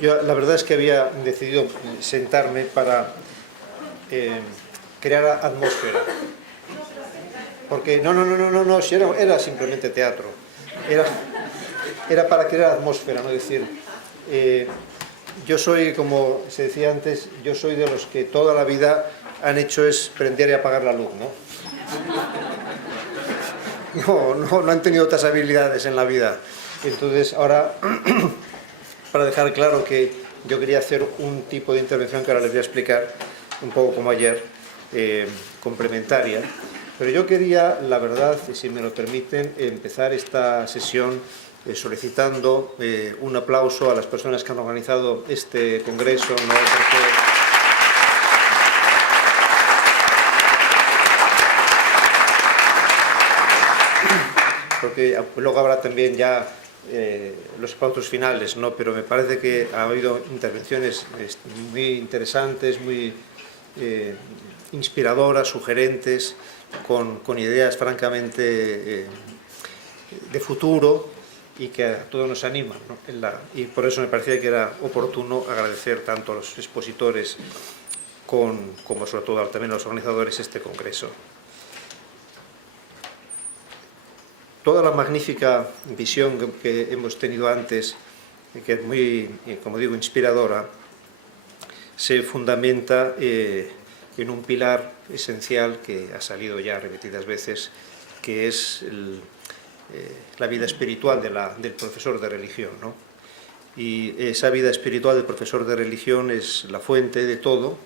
Yo la verdad es que había decidido sentarme para crear atmósfera. Porque no, si era simplemente teatro. Era para crear atmósfera, ¿no? Es decir, yo soy, como se decía antes, yo soy de los que toda la vida han hecho es prender y apagar la luz, ¿no? No han tenido otras habilidades en la vida. Entonces, ahora, para dejar claro que yo quería hacer un tipo de intervención que ahora les voy a explicar, un poco como ayer, complementaria. Pero yo quería, la verdad, si me lo permiten, empezar esta sesión solicitando un aplauso a las personas que han organizado este congreso, ¿no? Porque luego habrá también ya los aplausos finales, ¿no? Pero me parece que ha habido intervenciones muy interesantes, muy inspiradoras, sugerentes, con ideas francamente de futuro y que a todos nos animan, ¿no? Y por eso me parecía que era oportuno agradecer tanto a los expositores como sobre todo también a los organizadores este congreso. Toda la magnífica visión que hemos tenido antes, que es muy, como digo, inspiradora, se fundamenta en un pilar esencial que ha salido ya repetidas veces, que es la vida espiritual del profesor de religión, ¿no? Y esa vida espiritual del profesor de religión es la fuente de todo.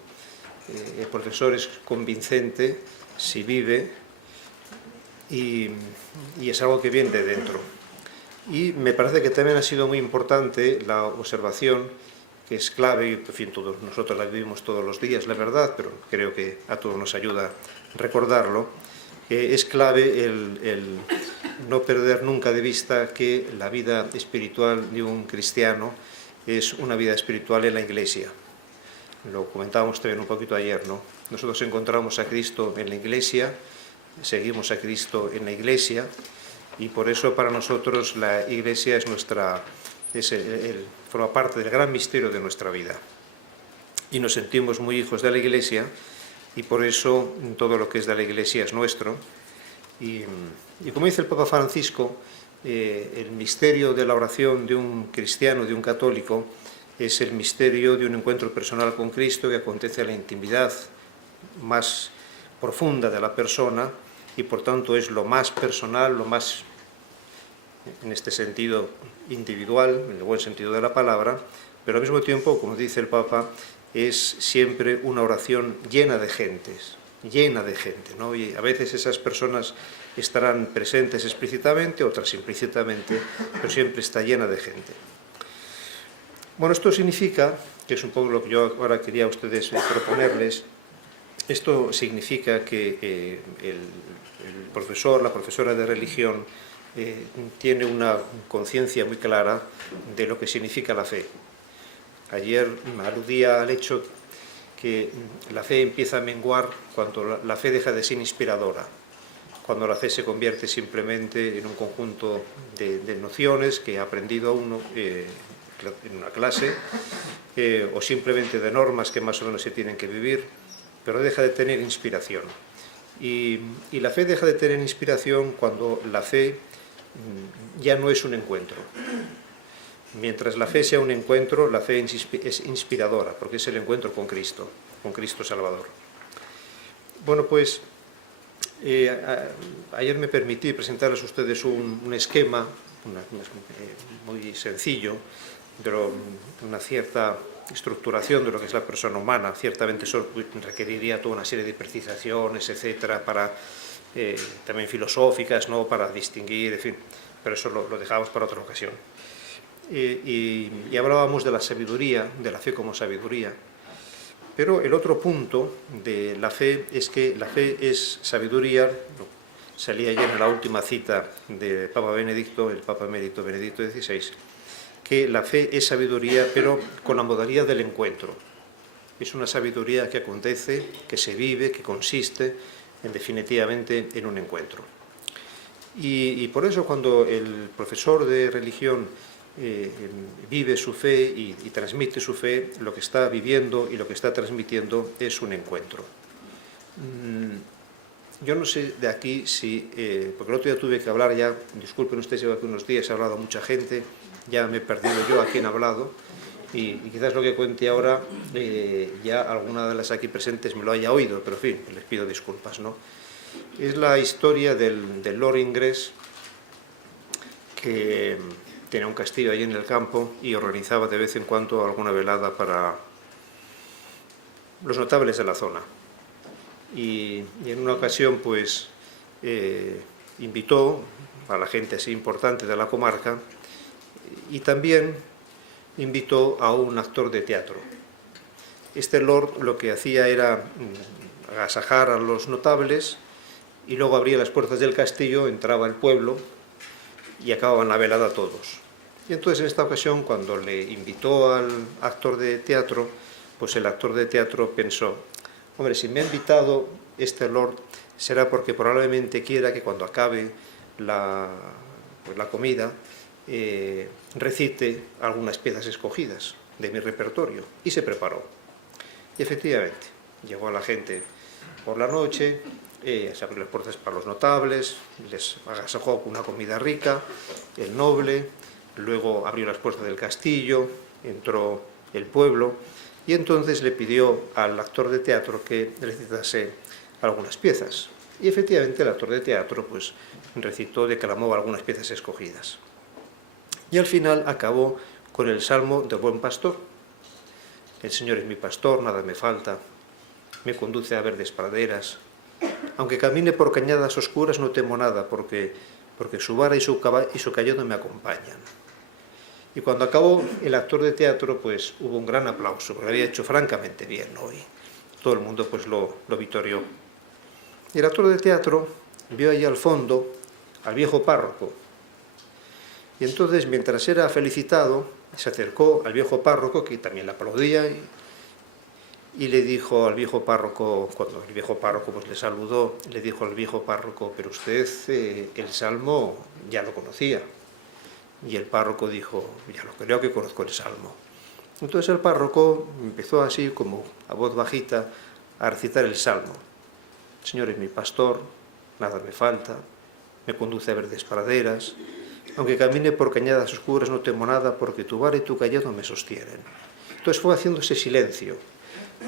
El profesor es convincente si vive y es algo que viene de dentro. Y me parece que también ha sido muy importante la observación, que es clave, y en fin, todos nosotros la vivimos todos los días, la verdad, pero creo que a todos nos ayuda recordarlo, es clave el no perder nunca de vista que la vida espiritual de un cristiano es una vida espiritual en la Iglesia. Lo comentábamos también un poquito ayer, ¿no? Nosotros encontramos a Cristo en la Iglesia, seguimos a Cristo en la Iglesia, y por eso para nosotros la Iglesia forma parte del gran misterio de nuestra vida. Y nos sentimos muy hijos de la Iglesia, y por eso todo lo que es de la Iglesia es nuestro. Y como dice el Papa Francisco, el misterio de la oración de un cristiano, de un católico, es el misterio de un encuentro personal con Cristo que acontece en la intimidad más profunda de la persona, y por tanto es lo más personal, lo más, en este sentido, individual, en el buen sentido de la palabra, pero al mismo tiempo, como dice el Papa, es siempre una oración llena de gentes, ¿no? Y a veces esas personas estarán presentes explícitamente, otras implícitamente, pero siempre está llena de gente. Bueno, esto significa, que es un poco lo que yo ahora quería a ustedes proponerles, esto significa que el profesor, la profesora de religión, tiene una conciencia muy clara de lo que significa la fe. Ayer aludía al hecho que la fe empieza a menguar cuando la fe deja de ser inspiradora, cuando la fe se convierte simplemente en un conjunto de nociones que ha aprendido uno en una clase, o simplemente de normas que más o menos se tienen que vivir, pero deja de tener inspiración. Y la fe deja de tener inspiración cuando la fe ya no es un encuentro. Mientras la fe sea un encuentro, la fe es inspiradora, porque es el encuentro con Cristo Salvador. Bueno, pues ayer me permití presentarles a ustedes un esquema muy sencillo, de una cierta estructuración de lo que es la persona humana. Ciertamente eso requeriría toda una serie de precisaciones, etcétera, también filosóficas, ¿no?, para distinguir, en fin, pero eso lo dejamos para otra ocasión. Y hablábamos de la sabiduría, de la fe como sabiduría, pero el otro punto de la fe es que la fe es sabiduría. Salía ayer en la última cita del Papa Benedicto, el Papa Emérito Benedicto XVI, que la fe es sabiduría, pero con la modalidad del encuentro. Es una sabiduría que acontece, que se vive, que consiste definitivamente en un encuentro. Y por eso cuando el profesor de religión vive su fe y transmite su fe, lo que está viviendo y lo que está transmitiendo es un encuentro. Yo no sé de aquí si, porque el otro día tuve que hablar ya, disculpen ustedes, llevo aquí unos días, he hablado a mucha gente, ya me he perdido yo a quién he hablado, y quizás lo que cuente ahora ya alguna de las aquí presentes me lo haya oído, pero en fin, les pido disculpas, ¿no? Es la historia del Lord Ingrés, que tenía un castillo allí en el campo y organizaba de vez en cuando alguna velada para los notables de la zona. Y en una ocasión, pues, invitó a la gente así importante de la comarca y también invitó a un actor de teatro. Este lord lo que hacía era agasajar a los notables y luego abría las puertas del castillo, entraba al pueblo y acababan la velada todos. Y entonces en esta ocasión, cuando le invitó al actor de teatro, pues el actor de teatro pensó: hombre, si me ha invitado este lord será porque probablemente quiera que cuando acabe la comida recite algunas piezas escogidas de mi repertorio. Y se preparó. Y efectivamente, llegó a la gente por la noche, se abrió las puertas para los notables, les agasajó con una comida rica, el noble, luego abrió las puertas del castillo, entró el pueblo, y entonces le pidió al actor de teatro que recitase algunas piezas. Y efectivamente el actor de teatro pues recitó, declamó algunas piezas escogidas. Y al final acabó con el salmo del buen pastor. El Señor es mi pastor, nada me falta, me conduce a verdes praderas. Aunque camine por cañadas oscuras no temo nada, porque su vara y su cayado me acompañan. Y cuando acabó el actor de teatro, pues hubo un gran aplauso, porque lo había hecho francamente bien hoy. Todo el mundo pues lo vitorió. Y el actor de teatro vio ahí al fondo al viejo párroco. Y entonces, mientras era felicitado, se acercó al viejo párroco, que también le aplaudía, y le dijo al viejo párroco, cuando el viejo párroco pues le saludó, le dijo al viejo párroco: pero usted el salmo ya lo conocía. Y el párroco dijo: ya lo creo que conozco el salmo. Entonces el párroco empezó así, como a voz bajita, a recitar el salmo. El Señor es mi pastor, nada me falta, me conduce a verdes praderas, aunque camine por cañadas oscuras no temo nada, porque tu vara y tu cayado me sostienen. Entonces fue haciéndose silencio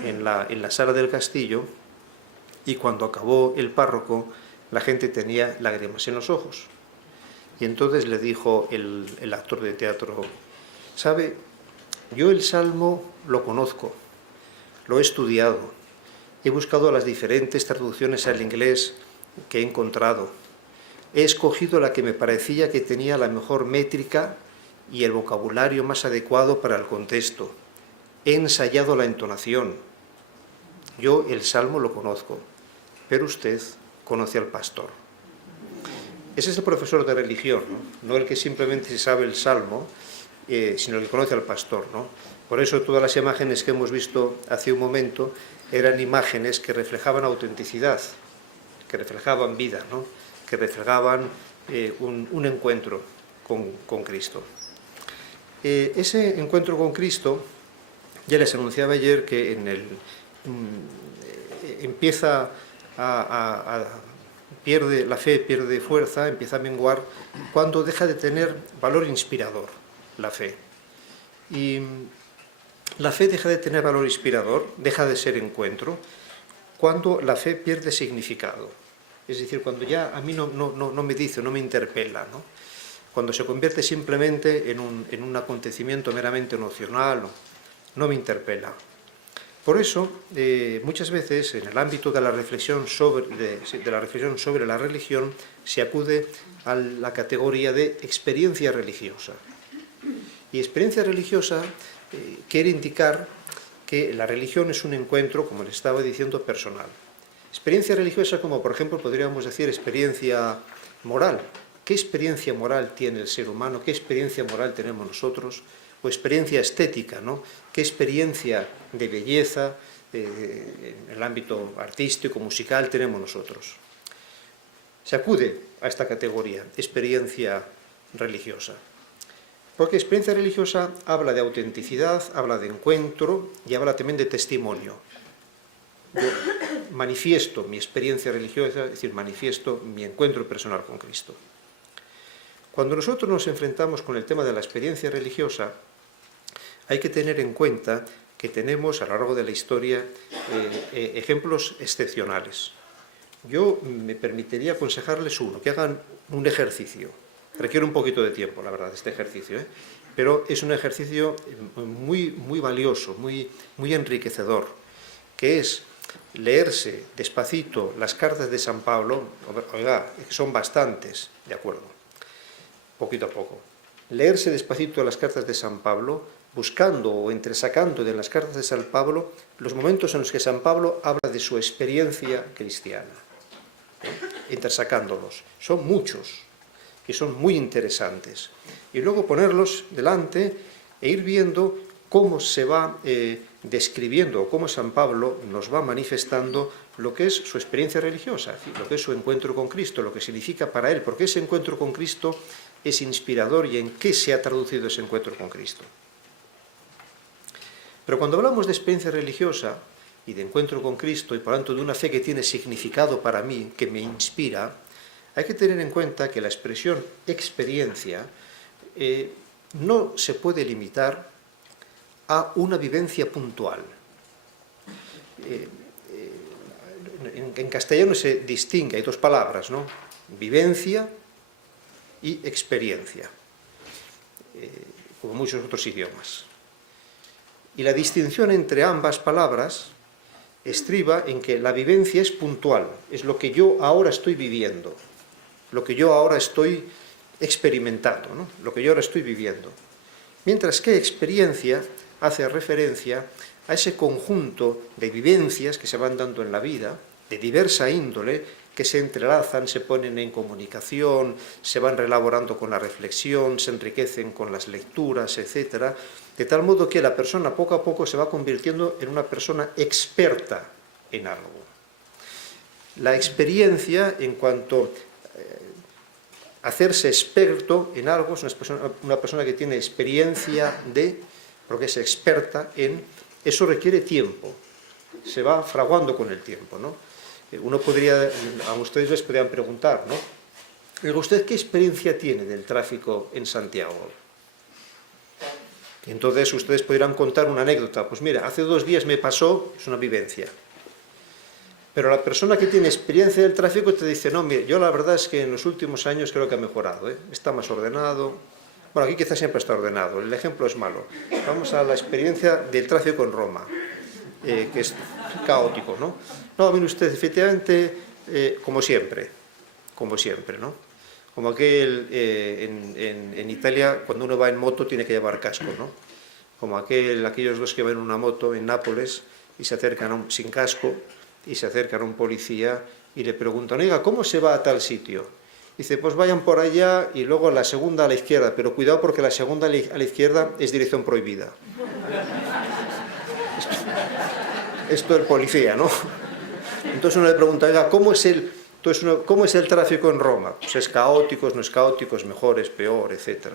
en la sala del castillo, y cuando acabó el párroco, la gente tenía lágrimas en los ojos. Y entonces le dijo el actor de teatro: ¿sabe? Yo el salmo lo conozco, lo he estudiado, he buscado las diferentes traducciones al inglés que he encontrado. He escogido la que me parecía que tenía la mejor métrica y el vocabulario más adecuado para el contexto. He ensayado la entonación. Yo el salmo lo conozco, pero usted conoce al pastor. Ese es el profesor de religión, ¿no? No el que simplemente se sabe el salmo, sino el que conoce al pastor, ¿no? Por eso todas las imágenes que hemos visto hace un momento eran imágenes que reflejaban autenticidad, que reflejaban vida, ¿no? Que reflejaban un encuentro con Cristo. Ese encuentro con Cristo, ya les anunciaba ayer que empieza pierde la fe, pierde fuerza, empieza a menguar cuando deja de tener valor inspirador la fe. Y la fe deja de tener valor inspirador, deja de ser encuentro, cuando la fe pierde significado. Es decir, cuando ya a mí no me dice, no me interpela, ¿no? Cuando se convierte simplemente en un acontecimiento meramente nocional, no me interpela. Por eso, muchas veces, en el ámbito de la reflexión sobre la religión, se acude a la categoría de experiencia religiosa. Y experiencia religiosa quiere indicar que la religión es un encuentro, como les estaba diciendo, personal. Experiencia religiosa, como por ejemplo podríamos decir experiencia moral. ¿Qué experiencia moral tiene el ser humano? ¿Qué experiencia moral tenemos nosotros? O experiencia estética, ¿no? ¿Qué experiencia de belleza en el ámbito artístico, musical tenemos nosotros? Se acude a esta categoría, experiencia religiosa. Porque experiencia religiosa habla de autenticidad, habla de encuentro y habla también de testimonio. Yo manifiesto mi experiencia religiosa, es decir, manifiesto mi encuentro personal con Cristo. Cuando nosotros nos enfrentamos con el tema de la experiencia religiosa, hay que tener en cuenta que tenemos a lo largo de la historia ejemplos excepcionales. Yo me permitiría aconsejarles uno, que hagan un ejercicio. Requiere un poquito de tiempo, la verdad, este ejercicio, pero es un ejercicio muy, muy valioso, muy enriquecedor, que es leerse despacito las cartas de San Pablo. Oiga, que son bastantes, de acuerdo, poquito a poco. Leerse despacito las cartas de San Pablo, buscando o entresacando de las cartas de San Pablo los momentos en los que San Pablo habla de su experiencia cristiana. Entresacándolos. Son muchos, que son muy interesantes. Y luego ponerlos delante e ir viendo cómo se va describiendo, o cómo San Pablo nos va manifestando lo que es su experiencia religiosa, lo que es su encuentro con Cristo, lo que significa para él, porque ese encuentro con Cristo es inspirador y en qué se ha traducido ese encuentro con Cristo. Pero cuando hablamos de experiencia religiosa y de encuentro con Cristo, y por lo tanto de una fe que tiene significado para mí, que me inspira, hay que tener en cuenta que la expresión experiencia no se puede limitar a una vivencia puntual. En castellano se distingue, hay dos palabras, ¿no? Vivencia y experiencia, como muchos otros idiomas. Y la distinción entre ambas palabras estriba en que la vivencia es puntual, es lo que yo ahora estoy viviendo, lo que yo ahora estoy experimentando, ¿no? Lo que yo ahora estoy viviendo. Mientras que experiencia hace referencia a ese conjunto de vivencias que se van dando en la vida, de diversa índole, que se entrelazan, se ponen en comunicación, se van reelaborando con la reflexión, se enriquecen con las lecturas, etc., de tal modo que la persona poco a poco se va convirtiendo en una persona experta en algo. La experiencia, en cuanto a hacerse experto en algo, es una persona que tiene experiencia de, porque es experta en, eso requiere tiempo, se va fraguando con el tiempo, ¿no? Uno podría, a ustedes les podrían preguntar, ¿no? Pero ¿usted qué experiencia tiene del tráfico en Santiago? Y entonces ustedes podrían contar una anécdota. Pues mira, hace 2 días me pasó, es una vivencia. Pero la persona que tiene experiencia del tráfico te dice, no, mire, yo la verdad es que en los últimos años creo que ha mejorado, está más ordenado. Bueno, aquí quizás siempre está ordenado, el ejemplo es malo. Vamos a la experiencia del tráfico en Roma, que es caótico, ¿no? No, mire usted, efectivamente, como siempre, ¿no? Como aquel en Italia, cuando uno va en moto tiene que llevar casco, ¿no? Como aquellos dos que van en una moto en Nápoles y se acercan sin casco y se acercan a un policía y le preguntan, oiga, ¿cómo se va a tal sitio? Dice, pues vayan por allá y luego la segunda a la izquierda, pero cuidado porque la segunda a la izquierda es dirección prohibida. Esto el policía, ¿no? Entonces uno le pregunta, oiga, ¿cómo es el tráfico en Roma? Pues es caótico, no es caótico, es mejor, es peor, etc.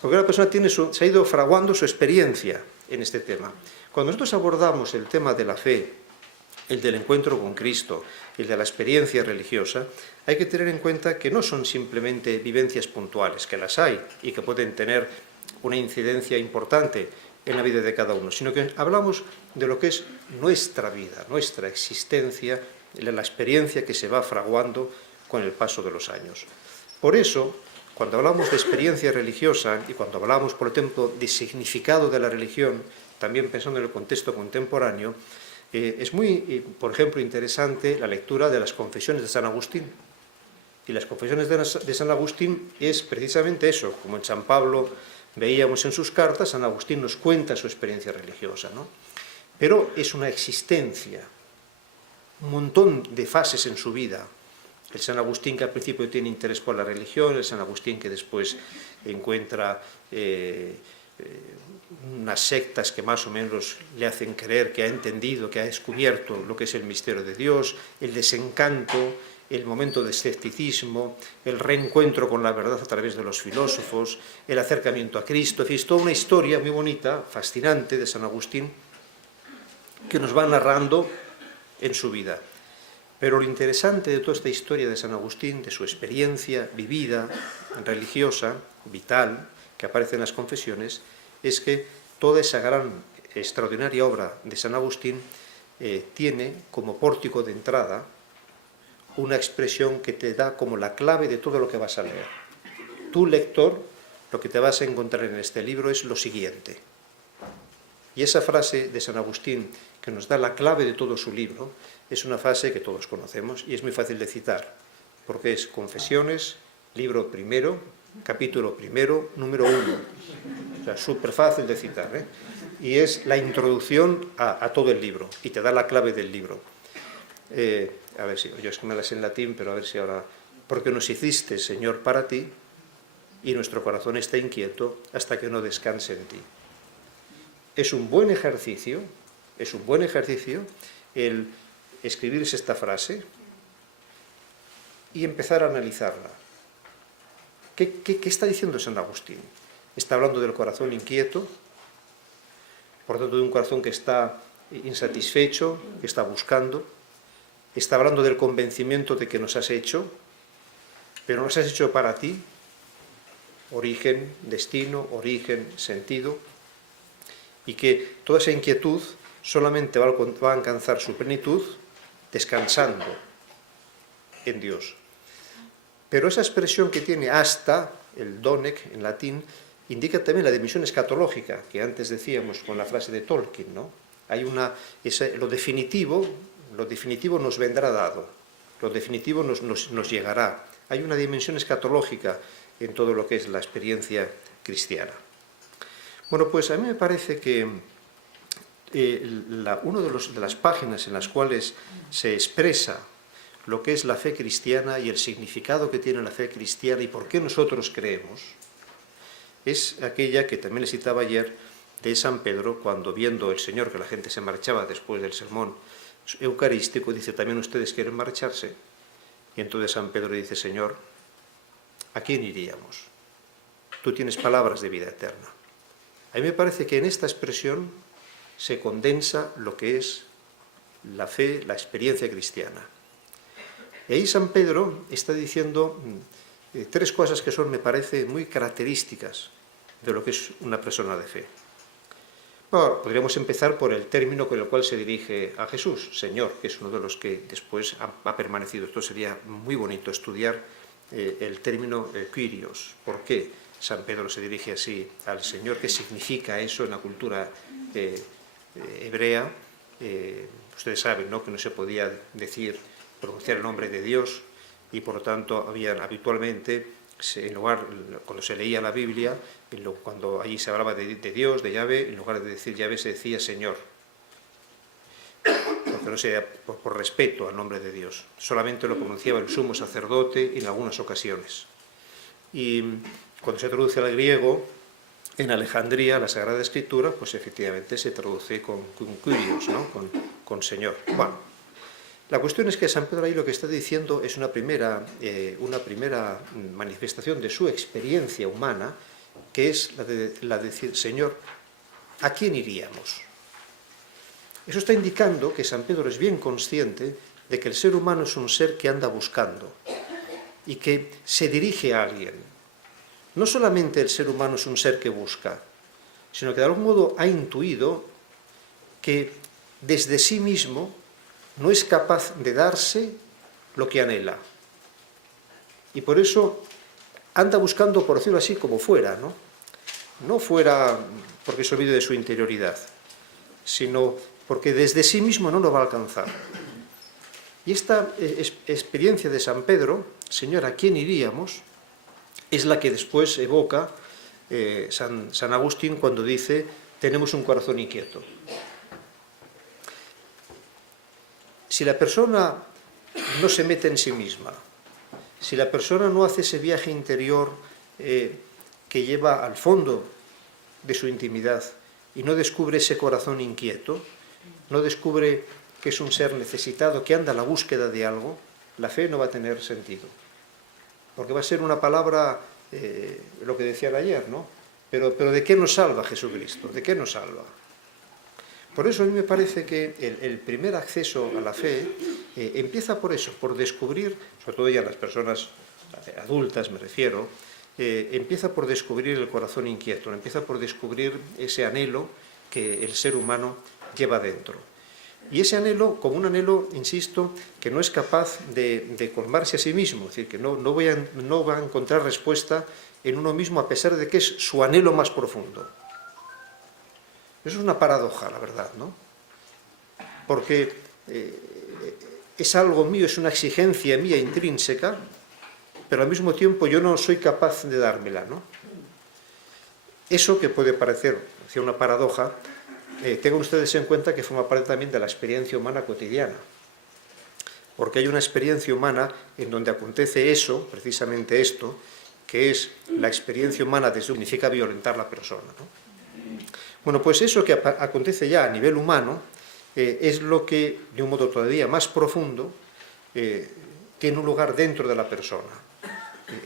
Porque una persona se ha ido fraguando su experiencia en este tema. Cuando nosotros abordamos el tema de la fe, el del encuentro con Cristo, el de la experiencia religiosa, hay que tener en cuenta que no son simplemente vivencias puntuales, que las hay y que pueden tener una incidencia importante en la vida de cada uno, sino que hablamos de lo que es nuestra vida, nuestra existencia, la experiencia que se va fraguando con el paso de los años. Por eso, cuando hablamos de experiencia religiosa y cuando hablamos, por ejemplo, de significado de la religión, también pensando en el contexto contemporáneo, es muy, por ejemplo, interesante la lectura de las confesiones de San Agustín. Y las confesiones de San Agustín es precisamente eso, como en San Pablo veíamos en sus cartas, San Agustín nos cuenta su experiencia religiosa, ¿no? Pero es una existencia, un montón de fases en su vida. El San Agustín que al principio tiene interés por la religión, el San Agustín que después encuentra unas sectas que más o menos le hacen creer que ha entendido, que ha descubierto lo que es el misterio de Dios, el desencanto, el momento de escepticismo, el reencuentro con la verdad a través de los filósofos, el acercamiento a Cristo. En fin, es toda una historia muy bonita, fascinante de San Agustín, que nos va narrando en su vida. Pero lo interesante de toda esta historia de San Agustín, de su experiencia vivida, religiosa, vital, que aparece en las confesiones, es que toda esa gran, extraordinaria obra de San Agustín tiene como pórtico de entrada una expresión que te da como la clave de todo lo que vas a leer. Tú, lector, lo que te vas a encontrar en este libro es lo siguiente. Y esa frase de San Agustín, que nos da la clave de todo su libro, es una frase que todos conocemos y es muy fácil de citar, porque es Confesiones, libro primero, capítulo primero, número 1. O sea, súper fácil de citar, ¿eh? Y es la introducción a todo el libro, y te da la clave del libro. A ver si, yo es que me las sé en latín, pero a ver si ahora... Porque nos hiciste, Señor, para ti, y nuestro corazón está inquieto hasta que no descanse en ti. Es un buen ejercicio el escribirse esta frase y empezar a analizarla. ¿Qué está diciendo San Agustín? Está hablando del corazón inquieto, por tanto de un corazón que está insatisfecho, que está buscando. Está hablando del convencimiento de que nos has hecho, pero nos has hecho para ti, origen, destino, origen, sentido, y que toda esa inquietud solamente va a alcanzar su plenitud descansando en Dios. Pero esa expresión que tiene hasta, el donec en latín, indica también la dimensión escatológica, que antes decíamos con la frase de Tolkien, ¿no? Hay lo definitivo nos vendrá dado, lo definitivo nos llegará. Hay una dimensión escatológica en todo lo que es la experiencia cristiana. Bueno, pues a mí me parece que una de las páginas en las cuales se expresa lo que es la fe cristiana y el significado que tiene la fe cristiana y por qué nosotros creemos, es aquella que también les citaba ayer de San Pedro, cuando viendo el Señor que la gente se marchaba después del sermón eucarístico, dice, ¿también ustedes quieren marcharse? Y entonces San Pedro dice, Señor, ¿a quién iríamos? Tú tienes palabras de vida eterna. A mí me parece que en esta expresión se condensa lo que es la fe, la experiencia cristiana. Y ahí San Pedro está diciendo tres cosas que son, me parece, muy características de lo que es una persona de fe. Bueno, podríamos empezar por el término con el cual se dirige a Jesús, Señor, que es uno de los que después ha permanecido. Esto sería muy bonito, estudiar el término Kyrios. ¿Por qué San Pedro se dirige así al Señor? ¿Qué significa eso en la cultura hebrea? Ustedes saben, ¿no?, que no se podía pronunciar el nombre de Dios, y por lo tanto habían habitualmente, cuando se leía la Biblia, cuando allí se hablaba de Dios, de Yahvé, en lugar de decir Yahvé se decía Señor, porque no sea por respeto al nombre de Dios. Solamente lo pronunciaba el sumo sacerdote en algunas ocasiones. Y cuando se traduce al griego, en Alejandría, la Sagrada Escritura, pues efectivamente se traduce con Kyrios, ¿no?, con Señor. Bueno, la cuestión es que San Pedro ahí lo que está diciendo es una primera manifestación de su experiencia humana, que es la de decir, Señor, ¿a quién iríamos? Eso está indicando que San Pedro es bien consciente de que el ser humano es un ser que anda buscando y que se dirige a alguien. No solamente el ser humano es un ser que busca, sino que de algún modo ha intuido que desde sí mismo no es capaz de darse lo que anhela. Y por eso anda buscando, por decirlo así, como fuera, ¿no? No fuera porque se olvide de su interioridad, sino porque desde sí mismo no lo va a alcanzar. Y esta experiencia de San Pedro, Señor, ¿a quién iríamos?, es la que después evoca San Agustín cuando dice, tenemos un corazón inquieto. Si la persona no se mete en sí misma, si la persona no hace ese viaje interior que lleva al fondo de su intimidad y no descubre ese corazón inquieto, no descubre que es un ser necesitado, que anda a la búsqueda de algo, la fe no va a tener sentido. Porque va a ser una palabra, lo que decían ayer, ¿no? Pero ¿de qué nos salva Jesucristo? ¿De qué nos salva? Por eso a mí me parece que el primer acceso a la fe empieza por eso, por descubrir, sobre todo ya las personas adultas me refiero, empieza por descubrir el corazón inquieto, empieza por descubrir ese anhelo que el ser humano lleva dentro. Y ese anhelo, como un anhelo, insisto, que no es capaz de colmarse a sí mismo, es decir, que no va a encontrar respuesta en uno mismo a pesar de que es su anhelo más profundo. Eso es una paradoja, la verdad, ¿no? Porque es algo mío, es una exigencia mía intrínseca, pero al mismo tiempo yo no soy capaz de dármela, ¿no? Eso que puede parecer una paradoja, tengan ustedes en cuenta que forma parte también de la experiencia humana cotidiana. Porque hay una experiencia humana en donde acontece eso, precisamente esto, que es la experiencia humana desde lo que significa violentar a la persona, ¿no? Bueno, pues eso que acontece ya a nivel humano es lo que, de un modo todavía más profundo, tiene un lugar dentro de la persona.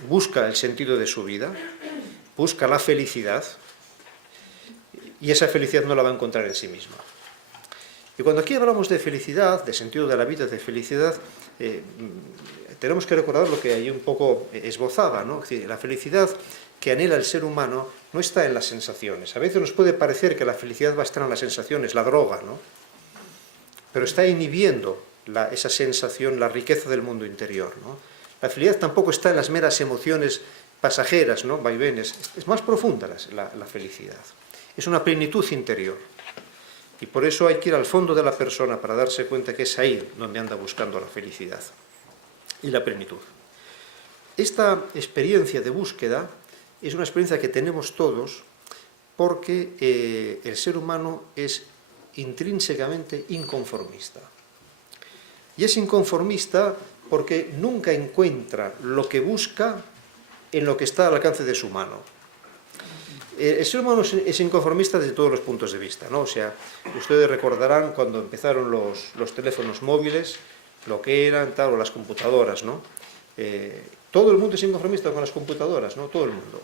Busca el sentido de su vida, busca la felicidad, y esa felicidad no la va a encontrar en sí misma. Y cuando aquí hablamos de felicidad, de sentido de la vida, de felicidad, tenemos que recordar lo que ahí un poco esbozaba, ¿no? Es decir, la felicidad que anhela el ser humano no está en las sensaciones. A veces nos puede parecer que la felicidad va a estar en las sensaciones, la droga, ¿no? Pero está inhibiendo esa sensación, la riqueza del mundo interior, ¿no? La felicidad tampoco está en las meras emociones pasajeras, ¿no? Vaivenes. Es más profunda la felicidad. Es una plenitud interior. Y por eso hay que ir al fondo de la persona para darse cuenta que es ahí donde anda buscando la felicidad y la plenitud. Esta experiencia de búsqueda es una experiencia que tenemos todos porque el ser humano es intrínsecamente inconformista. Y es inconformista porque nunca encuentra lo que busca en lo que está al alcance de su mano. El ser humano es inconformista desde todos los puntos de vista, ¿no? O sea, ustedes recordarán cuando empezaron los teléfonos móviles, lo que eran, tal, o las computadoras, ¿no? Todo el mundo es inconformista con las computadoras, ¿no? Todo el mundo.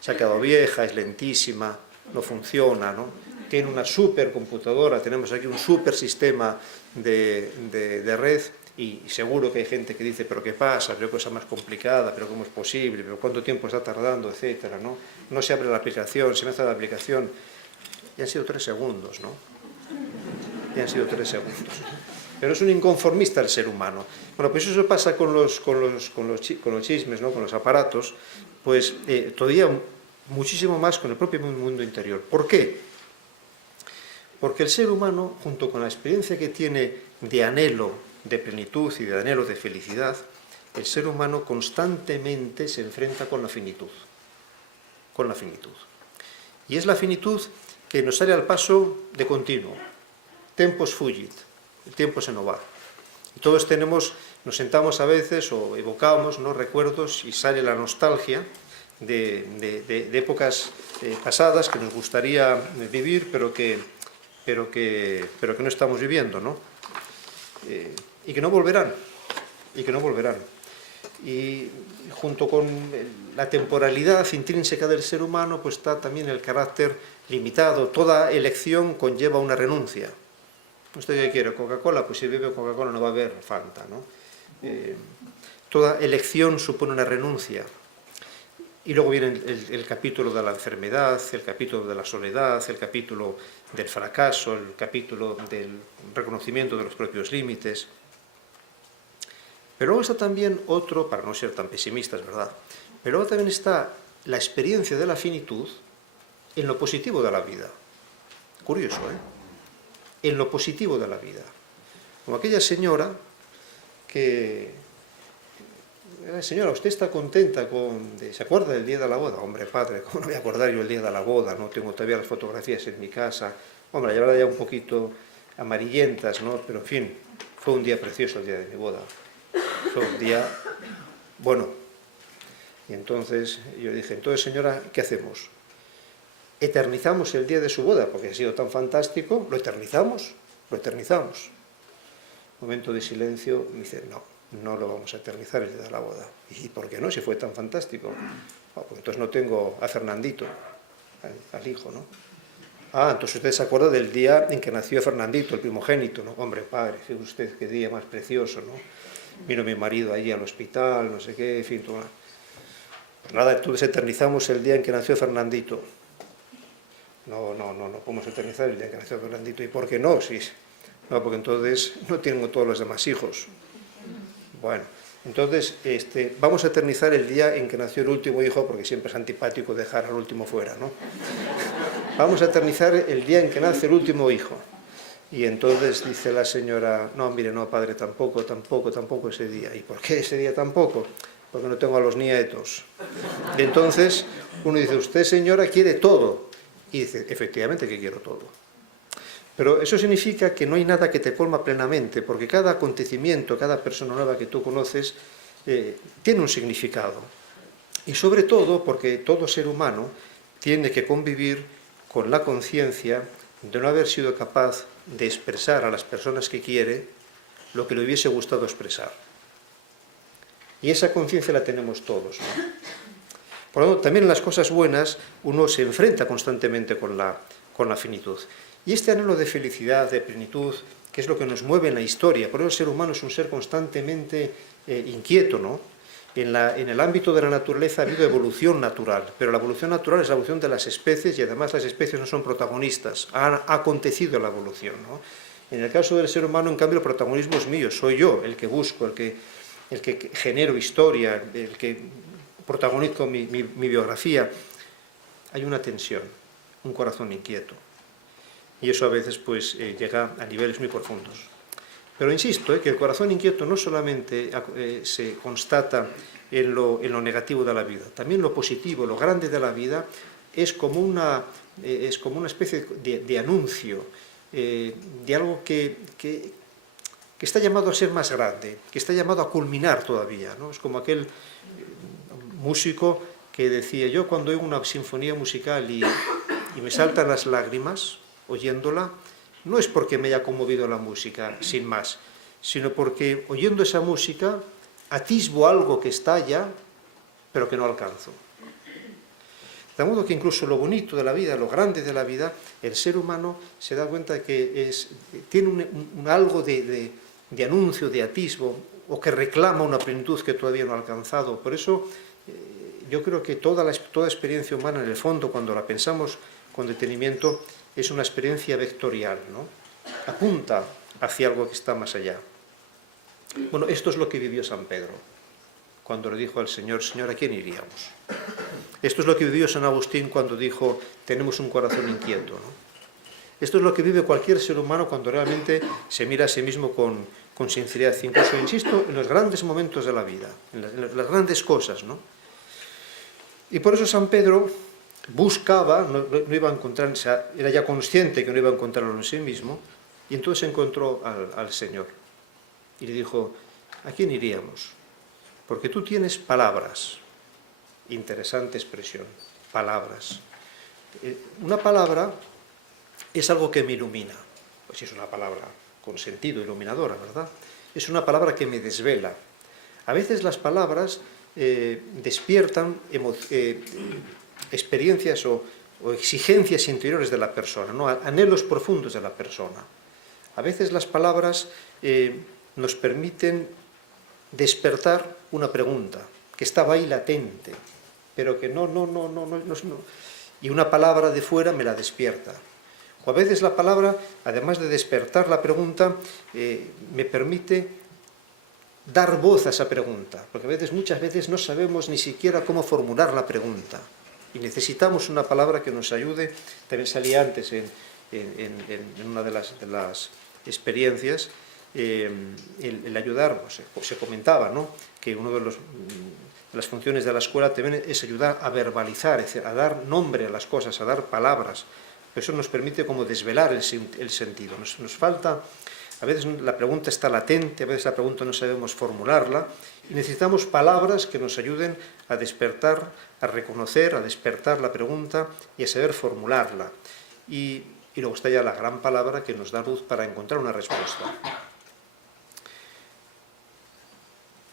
Se ha quedado vieja, es lentísima, no funciona, ¿no? Tiene una supercomputadora, tenemos aquí un super sistema de red, y seguro que hay gente que dice, pero ¿qué pasa? Pero cosa más complicada, pero ¿cómo es posible? ¿Pero cuánto tiempo está tardando? Etcétera, ¿no? No se abre la aplicación, se me hace la aplicación. Y han sido 3 segundos, ¿no? Y han sido 3 segundos. Pero es un inconformista el ser humano. Bueno, pues eso pasa con los chismes, ¿no? Con los aparatos, pues todavía muchísimo más con el propio mundo interior. ¿Por qué? Porque el ser humano, junto con la experiencia que tiene de anhelo, de plenitud y de anhelo de felicidad, el ser humano constantemente se enfrenta con la finitud. Con la finitud. Y es la finitud que nos sale al paso de continuo. Tempus fugit. El tiempo se nos va. Y todos nos sentamos a veces o evocamos, ¿no?, recuerdos y sale la nostalgia de épocas pasadas que nos gustaría vivir, pero que no estamos viviendo, ¿no? Y que no volverán. Y junto con la temporalidad intrínseca del ser humano, pues está también el carácter limitado. Toda elección conlleva una renuncia. ¿Usted qué quiere? ¿Coca-Cola? Pues si bebe Coca-Cola no va a haber Fanta, ¿no? Toda elección supone una renuncia. Y luego viene el capítulo de la enfermedad, el capítulo de la soledad, el capítulo del fracaso, el capítulo del reconocimiento de los propios límites. Pero luego está también otro, para no ser tan pesimistas, ¿verdad? Pero luego también está la experiencia de la finitud en lo positivo de la vida. Curioso, ¿eh? En lo positivo de la vida. Como aquella señora que... Señora, ¿usted está contenta ¿se acuerda del día de la boda? Hombre, padre, ¿cómo no voy a acordar yo el día de la boda? No tengo todavía las fotografías en mi casa. Hombre, la verdad ya un poquito amarillentas, ¿no? Pero en fin, fue un día precioso el día de mi boda. Fue un día bueno. Y entonces yo dije, entonces señora, ¿qué hacemos? ¿Eternizamos el día de su boda? Porque ha sido tan fantástico, ¿lo eternizamos? Lo eternizamos. Momento de silencio, me dice, no lo vamos a eternizar el día de la boda. ¿Y por qué no? Si fue tan fantástico. Pues entonces no tengo a Fernandito, al hijo, ¿no? Entonces usted se acuerda del día en que nació Fernandito, el primogénito, ¿no? Hombre, padre, fíjese usted qué día más precioso, ¿no? Vino mi marido allí al hospital, no sé qué, en fin, todo. Pues nada, entonces eternizamos el día en que nació Fernandito. No podemos eternizar el día en que nació Fernandito. ¿Y por qué no? Sí. No, porque entonces no tengo todos los demás hijos. Bueno, entonces vamos a eternizar el día en que nació el último hijo, porque siempre es antipático dejar al último fuera, ¿no? Vamos a eternizar el día en que nace el último hijo. Y entonces dice la señora, no, mire, no, padre, tampoco ese día. ¿Y por qué ese día tampoco? Porque no tengo a los nietos. Y entonces uno dice, usted, señora, quiere todo. Y dice, efectivamente que quiero todo. Pero eso significa que no hay nada que te colma plenamente, porque cada acontecimiento, cada persona nueva que tú conoces, tiene un significado. Y sobre todo porque todo ser humano tiene que convivir con la conciencia de no haber sido capaz de expresar a las personas que quiere lo que le hubiese gustado expresar. Y esa conciencia la tenemos todos, ¿no? Por lo tanto, también en las cosas buenas uno se enfrenta constantemente con la finitud. Y este anhelo de felicidad, de plenitud, que es lo que nos mueve en la historia, por eso el ser humano es un ser constantemente inquieto, ¿no? En el ámbito de la naturaleza ha habido evolución natural, pero la evolución natural es la evolución de las especies y además las especies no son protagonistas, ha acontecido la evolución, ¿no? En el caso del ser humano, en cambio, el protagonismo es mío, soy yo el que busco, el que genero historia, el que protagonizo mi biografía. Hay una tensión, un corazón inquieto, y eso a veces pues llega a niveles muy profundos. Pero insisto, que el corazón inquieto no solamente se constata en lo negativo de la vida, también lo positivo, lo grande de la vida, es como una especie de anuncio, de algo que está llamado a ser más grande, que está llamado a culminar todavía, ¿no? Es como aquel músico que decía, yo cuando oigo una sinfonía musical y me saltan las lágrimas oyéndola, no es porque me haya conmovido la música, sin más, sino porque oyendo esa música atisbo algo que está allá, pero que no alcanzo. De modo que incluso lo bonito de la vida, lo grande de la vida, el ser humano se da cuenta que tiene algo de anuncio, de atisbo, o que reclama una plenitud que todavía no ha alcanzado. Por eso yo creo que toda experiencia humana, en el fondo, cuando la pensamos con detenimiento, es una experiencia vectorial, ¿no? Apunta hacia algo que está más allá. Bueno, esto es lo que vivió San Pedro, cuando le dijo al Señor, Señor, ¿a quién iríamos? Esto es lo que vivió San Agustín cuando dijo, tenemos un corazón inquieto, ¿no? Esto es lo que vive cualquier ser humano cuando realmente se mira a sí mismo con sinceridad, incluso, insisto, en los grandes momentos de la vida, en las grandes cosas, ¿no? Y por eso San Pedro buscaba, no iba a encontrar, o sea, era ya consciente que no iba a encontrarlo en sí mismo, y entonces encontró al Señor. Y le dijo, ¿a quién iríamos? Porque tú tienes palabras. Interesante expresión, palabras. Una palabra es algo que me ilumina. Pues es una palabra con sentido, iluminadora, ¿verdad? Es una palabra que me desvela. A veces las palabras despiertan experiencias o exigencias interiores de la persona, ¿no? Anhelos profundos de la persona. A veces las palabras nos permiten despertar una pregunta que estaba ahí latente, pero que no. Y una palabra de fuera me la despierta. O a veces la palabra, además de despertar la pregunta, me permite dar voz a esa pregunta, porque muchas veces no sabemos ni siquiera cómo formular la pregunta, y necesitamos una palabra que nos ayude. También salía antes en una de las experiencias, el ayudar, se comentaba, ¿no?, que una de las funciones de la escuela también es ayudar a verbalizar, es decir, a dar nombre a las cosas, a dar palabras. Eso nos permite como desvelar el sentido. Nos falta, a veces la pregunta está latente, a veces la pregunta no sabemos formularla, y necesitamos palabras que nos ayuden a despertar, a reconocer, a despertar la pregunta y a saber formularla. Y luego está ya la gran palabra que nos da luz para encontrar una respuesta.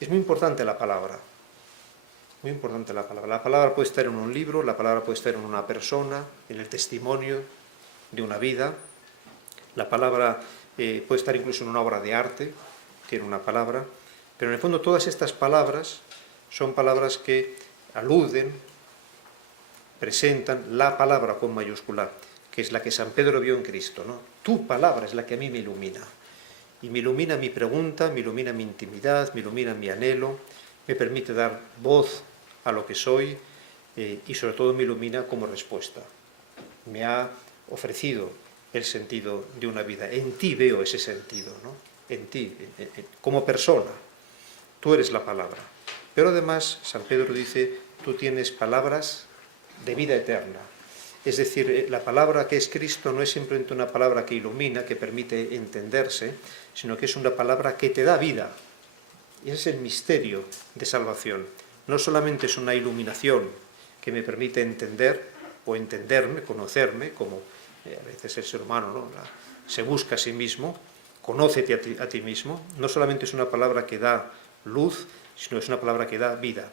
Es muy importante la palabra. Muy importante la palabra. La palabra puede estar en un libro, la palabra puede estar en una persona, en el testimonio de una vida. La palabra puede estar incluso en una obra de arte, tiene una palabra. Pero en el fondo todas estas palabras son palabras que aluden, presentan la palabra con mayúscula, que es la que San Pedro vio en Cristo, ¿no? Tu palabra es la que a mí me ilumina. Y me ilumina mi pregunta, me ilumina mi intimidad, me ilumina mi anhelo, me permite dar voz a lo que soy y sobre todo me ilumina como respuesta. Me ha ofrecido el sentido de una vida. En ti veo ese sentido, ¿no? En ti, como persona. Tú eres la palabra. Pero además, San Pedro dice, tú tienes palabras de vida eterna. Es decir, la palabra que es Cristo no es simplemente una palabra que ilumina, que permite entenderse, sino que es una palabra que te da vida. Y ese es el misterio de salvación. No solamente es una iluminación que me permite entender o entenderme, conocerme, como a veces el ser humano, ¿no? Se busca a sí mismo, conócete a ti mismo. No solamente es una palabra que da luz, sino es una palabra que da vida.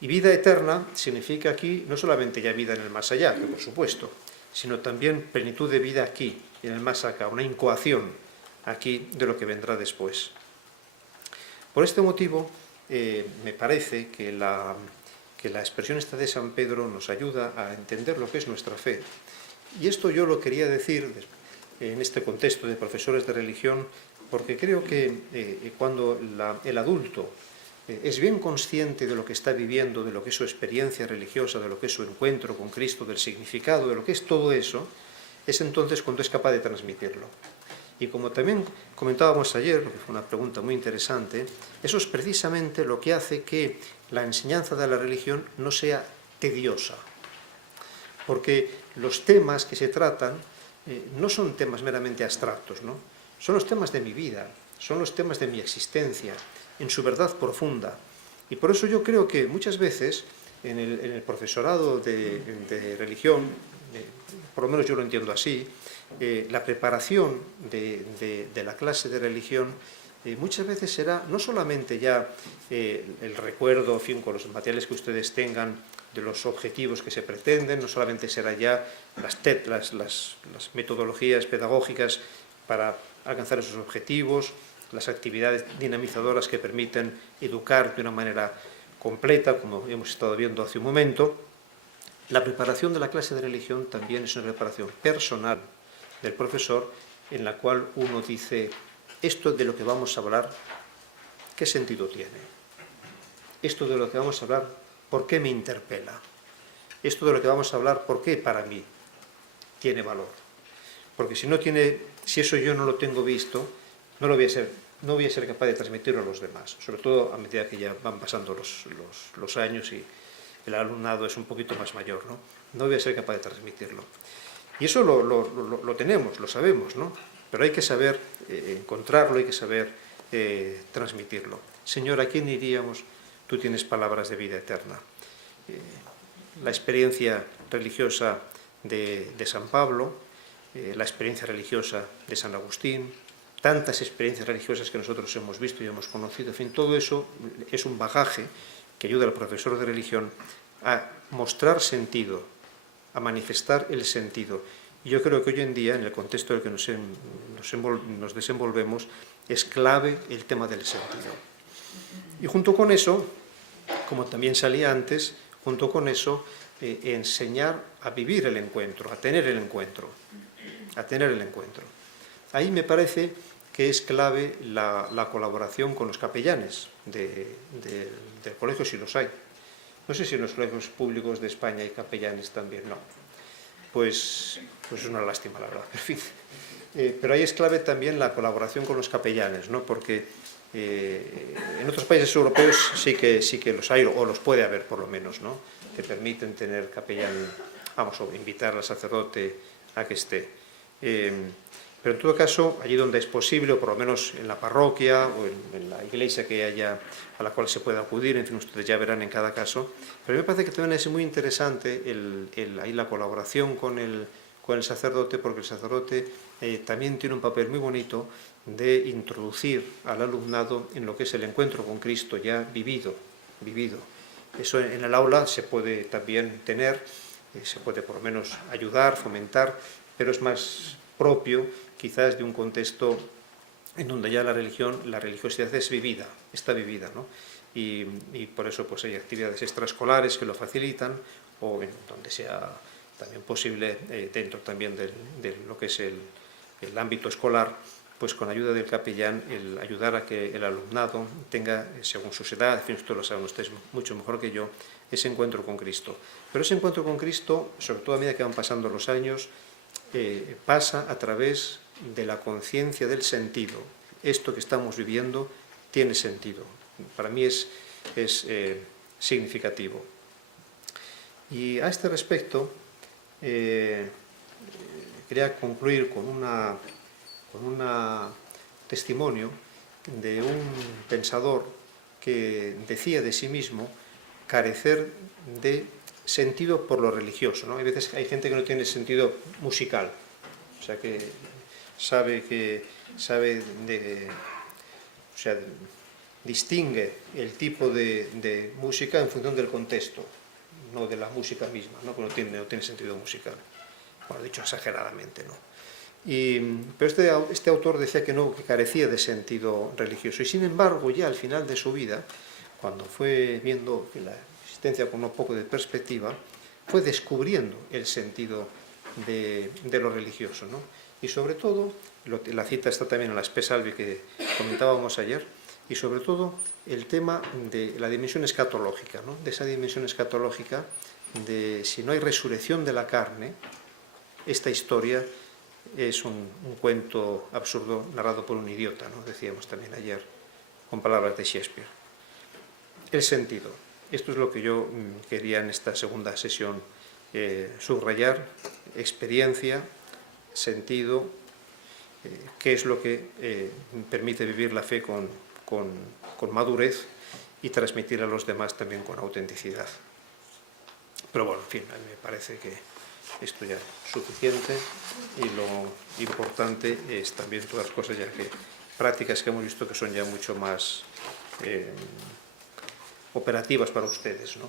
Y vida eterna significa aquí no solamente ya vida en el más allá, que por supuesto, sino también plenitud de vida aquí, en el más acá, una incoación aquí de lo que vendrá después. Por este motivo, me parece que la expresión esta de San Pedro nos ayuda a entender lo que es nuestra fe. Y esto yo lo quería decir en este contexto de profesores de religión, porque creo que cuando el adulto es bien consciente de lo que está viviendo, de lo que es su experiencia religiosa, de lo que es su encuentro con Cristo, del significado, de lo que es todo eso, es entonces cuando es capaz de transmitirlo. Y como también comentábamos ayer, porque fue una pregunta muy interesante, eso es precisamente lo que hace que la enseñanza de la religión no sea tediosa. Porque los temas que se tratan no son temas meramente abstractos, ¿no? Son los temas de mi vida, son los temas de mi existencia, en su verdad profunda. Y por eso yo creo que muchas veces en el profesorado de religión, por lo menos yo lo entiendo así, la preparación de la clase de religión muchas veces será no solamente ya el recuerdo, en fin, con los materiales que ustedes tengan de los objetivos que se pretenden, no solamente será ya las metodologías pedagógicas para alcanzar esos objetivos, las actividades dinamizadoras que permiten educar de una manera completa, como hemos estado viendo hace un momento. La preparación de la clase de religión también es una preparación personal del profesor, en la cual uno dice, esto de lo que vamos a hablar, ¿qué sentido tiene? Esto de lo que vamos a hablar, ¿por qué me interpela? Esto de lo que vamos a hablar, ¿por qué para mí tiene valor? Porque si eso yo no lo tengo visto, no voy a ser capaz de transmitirlo a los demás, sobre todo a medida que ya van pasando los años y el alumnado es un poquito más mayor, ¿no? No voy a ser capaz de transmitirlo. Y eso lo tenemos, lo sabemos, ¿no? Pero hay que saber encontrarlo, hay que saber transmitirlo. Señor, ¿a quién iríamos? Tú tienes palabras de vida eterna. La experiencia religiosa de San Pablo, la experiencia religiosa de San Agustín, tantas experiencias religiosas que nosotros hemos visto y hemos conocido, en fin, todo eso es un bagaje que ayuda al profesor de religión a mostrar sentido, a manifestar el sentido. Y yo creo que hoy en día, en el contexto en el que nos desenvolvemos, es clave el tema del sentido. Y junto con eso, como también salía antes, junto con eso, enseñar a vivir el encuentro, a tener el encuentro. Ahí me parece que es clave la colaboración con los capellanes del colegio, si los hay. No sé si en los colegios públicos de España hay capellanes también, no. Pues es una lástima, la verdad. En fin. Pero ahí es clave también la colaboración con los capellanes, ¿no? Porque en otros países europeos sí que los hay, o los puede haber por lo menos, ¿no? Que permiten tener capellán, o invitar al sacerdote a que esté. Pero en todo caso, allí donde es posible, o por lo menos en la parroquia o en la iglesia que haya a la cual se pueda acudir, en fin, ustedes ya verán en cada caso. Pero a mí me parece que también es muy interesante ahí la colaboración con con el sacerdote, porque el sacerdote también tiene un papel muy bonito de introducir al alumnado en lo que es el encuentro con Cristo ya vivido. Eso en el aula se puede también tener, se puede por lo menos ayudar, fomentar, pero es más propio quizás de un contexto en donde ya la religiosidad es vivida, está vivida, ¿no? Y por eso pues hay actividades extraescolares que lo facilitan, o en donde sea también posible dentro también de lo que es el ámbito escolar, pues con ayuda del capellán, el ayudar a que el alumnado tenga, según su edad, en fin, esto lo saben ustedes mucho mejor que yo, ese encuentro con Cristo. Pero ese encuentro con Cristo, sobre todo a medida que van pasando los años, pasa a través de la conciencia del sentido. Esto que estamos viviendo tiene sentido. Para mí es significativo. Y a este respecto, quería concluir con un testimonio de un pensador que decía de sí mismo carecer de sentido por lo religioso, ¿no? Hay veces hay gente que no tiene sentido musical, o sea, que distingue el tipo de música en función del contexto, no de la música misma, ¿no? Que no tiene sentido musical. Bueno, dicho exageradamente, ¿no? Pero este autor decía que no, que carecía de sentido religioso. Y sin embargo, ya al final de su vida, cuando fue viendo la existencia con un poco de perspectiva, fue descubriendo el sentido de lo religioso, ¿no? Y sobre todo, la cita está también en la Spes Salvi que comentábamos ayer, y sobre todo el tema de la dimensión escatológica, ¿no? De esa dimensión escatológica de si no hay resurrección de la carne, esta historia es un cuento absurdo narrado por un idiota, ¿no? Decíamos también ayer, con palabras de Shakespeare. El sentido. Esto es lo que yo quería en esta segunda sesión subrayar. Experiencia, sentido, qué es lo que permite vivir la fe con madurez y transmitir a los demás también con autenticidad. Pero bueno, en fin, a mí me parece que esto ya es suficiente y lo importante es también todas las cosas ya que prácticas que hemos visto que son ya mucho más operativas para ustedes, ¿no?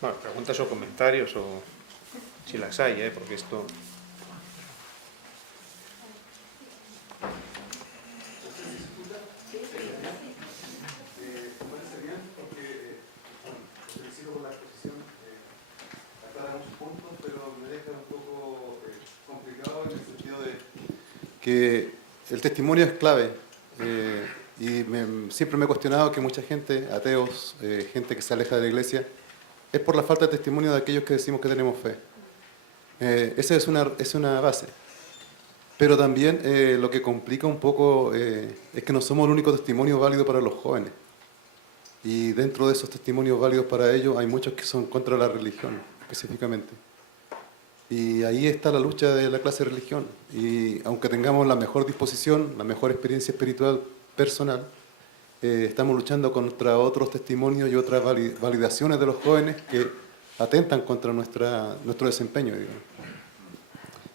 Bueno, preguntas o comentarios o si las hay, porque esto... Que el testimonio es clave y siempre me he cuestionado que mucha gente, ateos, gente que se aleja de la iglesia, es por la falta de testimonio de aquellos que decimos que tenemos fe. Esa es una base. Pero también lo que complica un poco es que no somos el único testimonio válido para los jóvenes. Y dentro de esos testimonios válidos para ellos hay muchos que son contra la religión, específicamente. Y ahí está la lucha de la clase de religión. Y aunque tengamos la mejor disposición, la mejor experiencia espiritual personal, estamos luchando contra otros testimonios y otras validaciones de los jóvenes que atentan contra nuestro desempeño, digamos.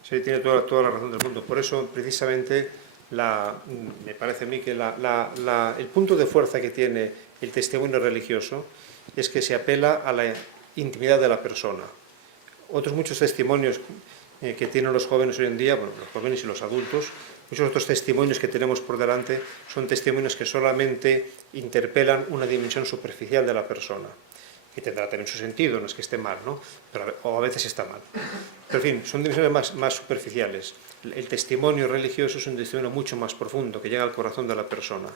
Sí, tiene toda la razón del mundo. Por eso, precisamente, me parece a mí que el punto de fuerza que tiene el testimonio religioso es que se apela a la intimidad de la persona. Otros muchos testimonios que tienen los jóvenes hoy en día, bueno, los jóvenes y los adultos, muchos otros testimonios que tenemos por delante son testimonios que solamente interpelan una dimensión superficial de la persona, que tendrá también su sentido, no es que esté mal, ¿no? O a veces está mal. Pero en fin, son dimensiones más superficiales. El testimonio religioso es un testimonio mucho más profundo, que llega al corazón de la persona.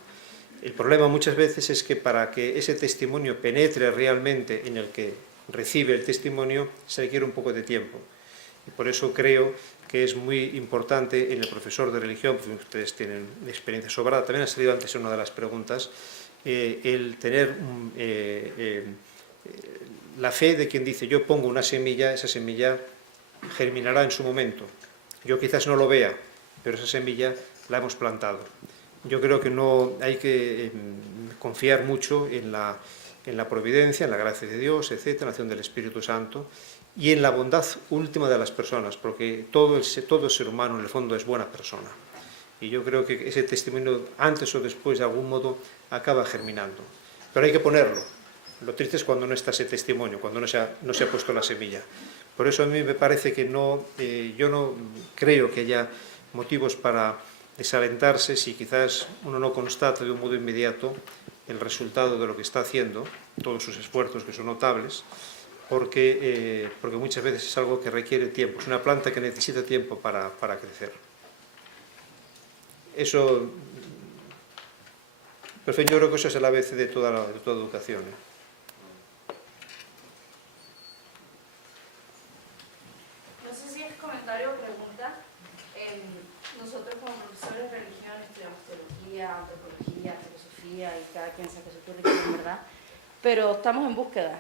El problema muchas veces es que para que ese testimonio penetre realmente en el que recibe el testimonio, se requiere un poco de tiempo. Y por eso creo que es muy importante en el profesor de religión, porque ustedes tienen experiencia sobrada, también ha salido antes en una de las preguntas, el tener la fe de quien dice, yo pongo una semilla, esa semilla germinará en su momento. Yo quizás no lo vea, pero esa semilla la hemos plantado. Yo creo que no hay que confiar mucho en la providencia, en la gracia de Dios, etcétera, en la acción del Espíritu Santo y en la bondad última de las personas, porque todo ser humano en el fondo es buena persona. Y yo creo que ese testimonio, antes o después, de algún modo, acaba germinando. Pero hay que ponerlo. Lo triste es cuando no está ese testimonio, cuando no se ha puesto la semilla. Por eso a mí me parece que yo no creo que haya motivos para desalentarse si quizás uno no constata de un modo inmediato el resultado de lo que está haciendo, todos sus esfuerzos que son notables, porque muchas veces es algo que requiere tiempo, es una planta que necesita tiempo para crecer. Eso, pero en fin, yo creo que eso es el ABC de toda educación. No sé si es comentario o pregunta. Nosotros como profesores de religión estudiamos teología, antropología, filosofía y cada quien saca su currículum, ¿verdad? Pero estamos en búsqueda.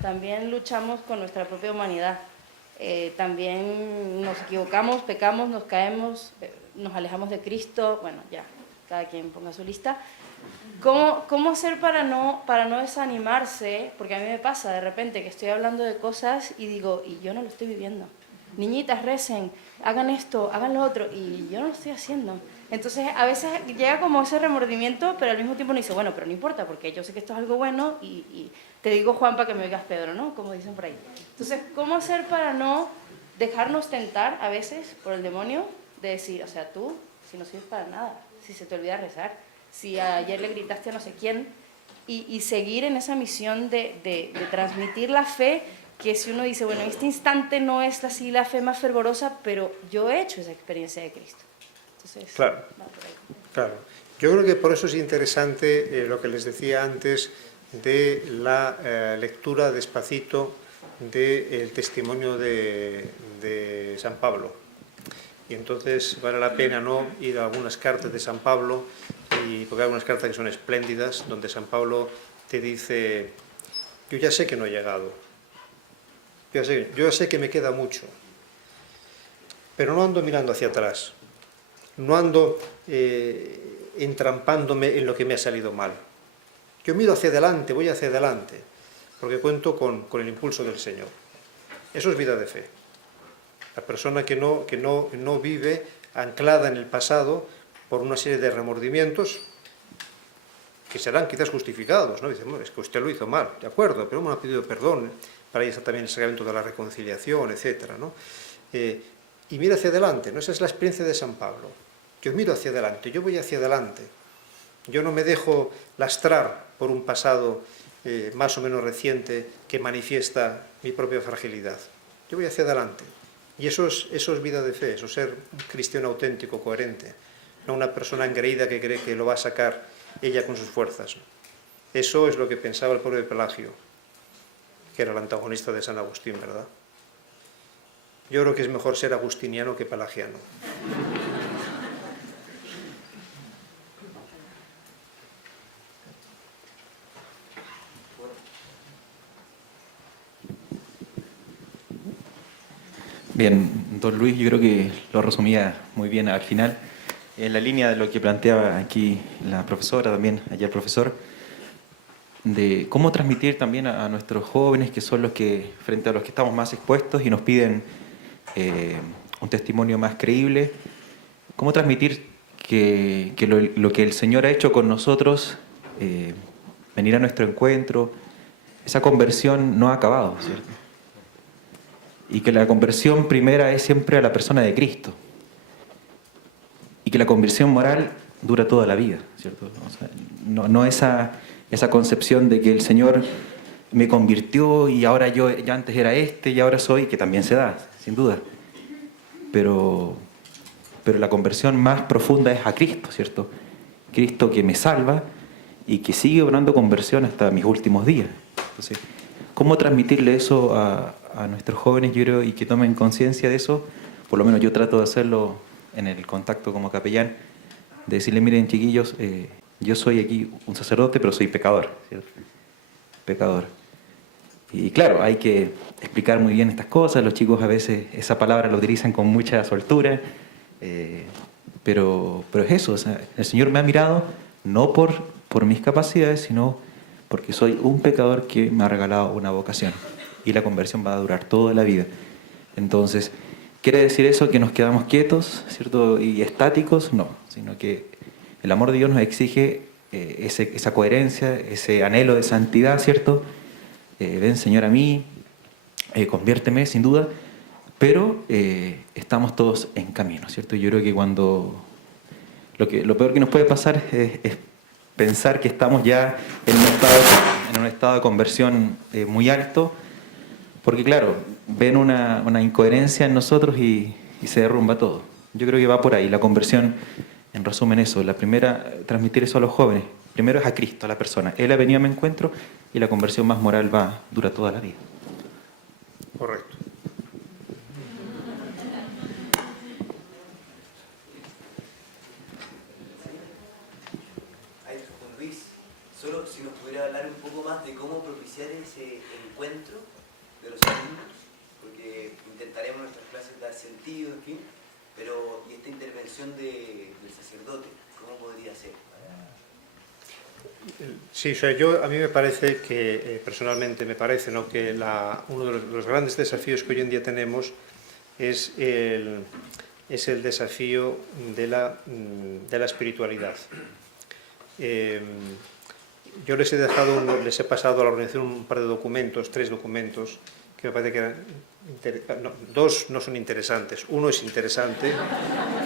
También luchamos con nuestra propia humanidad. También nos equivocamos, pecamos, nos caemos, nos alejamos de Cristo. Bueno, ya, cada quien ponga su lista. ¿Cómo hacer para no desanimarse? Porque a mí me pasa de repente que estoy hablando de cosas y digo, y yo no lo estoy viviendo. Niñitas, recen, hagan esto, hagan lo otro, y yo no lo estoy haciendo. Entonces, a veces llega como ese remordimiento, pero al mismo tiempo uno dice, bueno, pero no importa, porque yo sé que esto es algo bueno, y te digo, Juan, para que me oigas, Pedro, ¿no? Como dicen por ahí. Entonces, ¿cómo hacer para no dejarnos tentar a veces por el demonio de decir, o sea, tú, si no sirves para nada, si se te olvida rezar, si ayer le gritaste a no sé quién, y seguir en esa misión de transmitir la fe, que si uno dice, bueno, en este instante no es así la fe más fervorosa, pero yo he hecho esa experiencia de Cristo. Entonces, claro, claro. Yo creo que por eso es interesante lo que les decía antes de la lectura despacito del testimonio de San Pablo. Y entonces vale la pena no ir a algunas cartas de San Pablo, porque hay algunas cartas que son espléndidas, donde San Pablo te dice, yo ya sé que no he llegado, yo ya sé que me queda mucho, pero no ando mirando hacia atrás, no ando entrampándome en lo que me ha salido mal. Yo miro hacia adelante, voy hacia adelante, porque cuento con el impulso del Señor. Eso es vida de fe. La persona que no vive anclada en el pasado por una serie de remordimientos que serán quizás justificados, ¿no? Dice, bueno, es que usted lo hizo mal, de acuerdo, pero me ha pedido perdón, para ahí está también el sacramento de la reconciliación, etcétera, ¿no? Y mira hacia adelante, ¿no? Esa es la experiencia de San Pablo. Yo miro hacia adelante, yo voy hacia adelante. Yo no me dejo lastrar por un pasado más o menos reciente que manifiesta mi propia fragilidad. Yo voy hacia adelante. Y eso es vida de fe, eso es ser un cristiano auténtico, coherente, no una persona engreída que cree que lo va a sacar ella con sus fuerzas. Eso es lo que pensaba el pobre Pelagio, que era el antagonista de San Agustín, ¿verdad? Yo creo que es mejor ser agustiniano que pelagiano. Bien, don Luis, yo creo que lo resumía muy bien al final. En la línea de lo que planteaba aquí la profesora, también allá el profesor, de cómo transmitir también a nuestros jóvenes, que son los que, frente a los que estamos más expuestos y nos piden un testimonio más creíble, cómo transmitir que lo que el Señor ha hecho con nosotros, venir a nuestro encuentro, esa conversión no ha acabado, ¿cierto? Y que la conversión primera es siempre a la persona de Cristo. Y que la conversión moral dura toda la vida, ¿cierto? O sea, no esa concepción de que el Señor me convirtió y ahora yo ya antes era y ahora soy, que también se da, sin duda. Pero la conversión más profunda es a Cristo, ¿cierto? Cristo que me salva y que sigue obrando conversión hasta mis últimos días. Entonces, ¿cómo transmitirle eso a nuestros jóvenes, yo creo, y que tomen conciencia de eso? Por lo menos yo trato de hacerlo en el contacto como capellán, de decirle, miren chiquillos, yo soy aquí un sacerdote, pero soy pecador, ¿cierto? Pecador. Y claro, hay que explicar muy bien estas cosas, los chicos a veces esa palabra la utilizan con mucha soltura, pero es eso, o sea, el Señor me ha mirado no por mis capacidades, sino porque soy un pecador que me ha regalado una vocación. Y la conversión va a durar toda la vida. Entonces, ¿quiere decir eso que nos quedamos quietos, ¿cierto? Y estáticos? No, sino que el amor de Dios nos exige esa coherencia, ese anhelo de santidad, ¿cierto? Ven, Señor, a mí, conviérteme, sin duda, pero estamos todos en camino, ¿cierto? Yo creo que cuando lo peor que nos puede pasar es pensar que estamos ya en un estado de conversión muy alto, porque claro, ven una incoherencia en nosotros y se derrumba todo. Yo creo que va por ahí, la conversión, en resumen eso, la primera, transmitir eso a los jóvenes. Primero es a Cristo, a la persona. Él ha venido a mi encuentro y la conversión más moral dura toda la vida. Correcto. Juan Luis, solo si nos pudiera hablar un poco más de cómo propiciar ese encuentro de los alumnos, porque intentaremos en nuestras clases dar sentido, en fin, pero y esta intervención del sacerdote, ¿cómo podría ser? Sí, o sea, a mí me parece que, personalmente me parece, ¿no?, que uno de los grandes desafíos que hoy en día tenemos es el desafío de la espiritualidad. Yo les he pasado a la organización un par de documentos, 3 documentos, que me parece que eran, dos no son interesantes. Uno es interesante,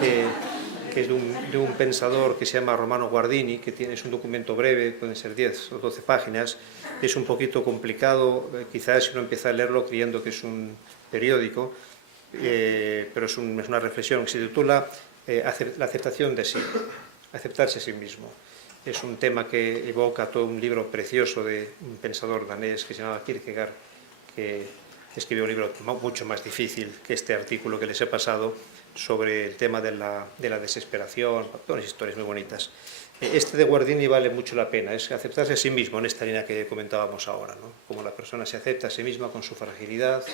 que es de un pensador que se llama Romano Guardini, que es un documento breve, pueden ser 10 o 12 páginas. Es un poquito complicado, quizás si uno empieza a leerlo creyendo que es un periódico, pero es una reflexión que se titula La aceptación de sí, aceptarse a sí mismo. Es un tema que evoca todo un libro precioso de un pensador danés que se llama Kierkegaard, que escribió un libro mucho más difícil que este artículo que les he pasado sobre el tema de la desesperación, unas historias muy bonitas. Este de Guardini vale mucho la pena, es aceptarse a sí mismo en esta línea que comentábamos ahora, ¿no? Como la persona se acepta a sí misma con su fragilidad,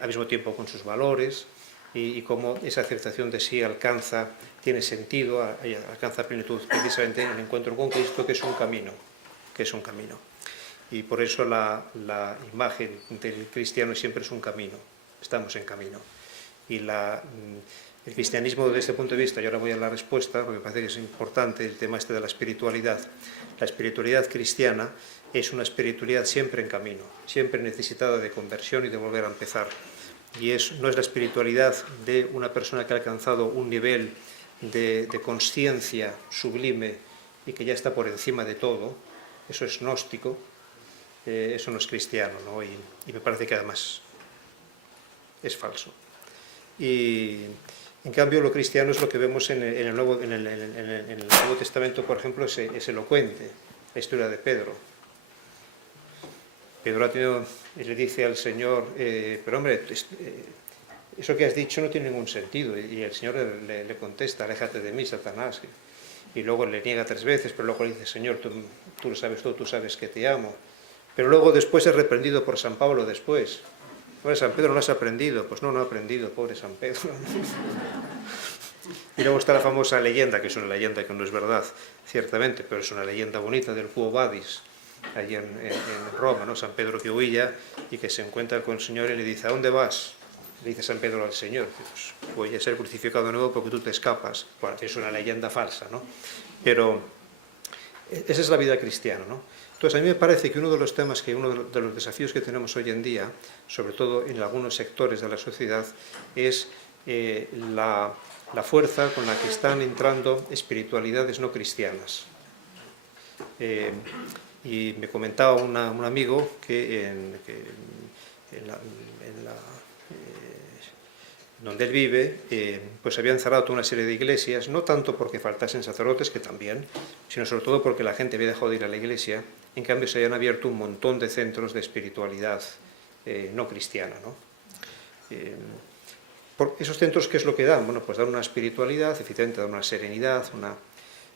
al mismo tiempo con sus valores, y cómo esa aceptación de sí tiene sentido, alcanza plenitud precisamente en el encuentro con Cristo, que es un camino. Y por eso la imagen del cristiano siempre es un camino, estamos en camino. Y el cristianismo desde este punto de vista, y ahora voy a la respuesta, porque me parece que es importante el tema este de la espiritualidad. La espiritualidad cristiana es una espiritualidad siempre en camino, siempre necesitada de conversión y de volver a empezar. Y no es la espiritualidad de una persona que ha alcanzado un nivel de consciencia sublime y que ya está por encima de todo. Eso es gnóstico, eso no es cristiano, ¿no? Y me parece que además es falso. Y en cambio lo cristiano es lo que vemos en el Nuevo Testamento, por ejemplo, es elocuente, la historia de Pedro. Pedro le dice al Señor, pero hombre, eso que has dicho no tiene ningún sentido. Y el Señor le contesta, aléjate de mí, Satanás. Y luego le niega 3 veces, pero luego le dice, Señor, tú lo sabes todo, tú sabes que te amo. Pero luego después es reprendido por San Pablo después. Bueno, San Pedro, ¿no has aprendido? Pues no ha aprendido, pobre San Pedro. Y luego está la famosa leyenda, que es una leyenda que no es verdad, ciertamente, pero es una leyenda bonita del Quo Vadis, allí en Roma, ¿no? San Pedro que huía y que se encuentra con el Señor y le dice, ¿a dónde vas? Le dice San Pedro al Señor, pues voy a ser crucificado de nuevo porque tú te escapas. Bueno, es una leyenda falsa, ¿no? Pero esa es la vida cristiana, ¿no? Entonces, a mí me parece que uno de los temas, uno de los desafíos que tenemos hoy en día, sobre todo en algunos sectores de la sociedad, es la fuerza con la que están entrando espiritualidades no cristianas. Y me comentaba un amigo que donde él vive, pues habían cerrado toda una serie de iglesias, no tanto porque faltasen sacerdotes, que también, sino sobre todo porque la gente había dejado de ir a la iglesia. En cambio, se habían abierto un montón de centros de espiritualidad no cristiana, ¿no? Por esos centros, ¿qué es lo que dan? Bueno, pues dan una espiritualidad, efectivamente dan una serenidad,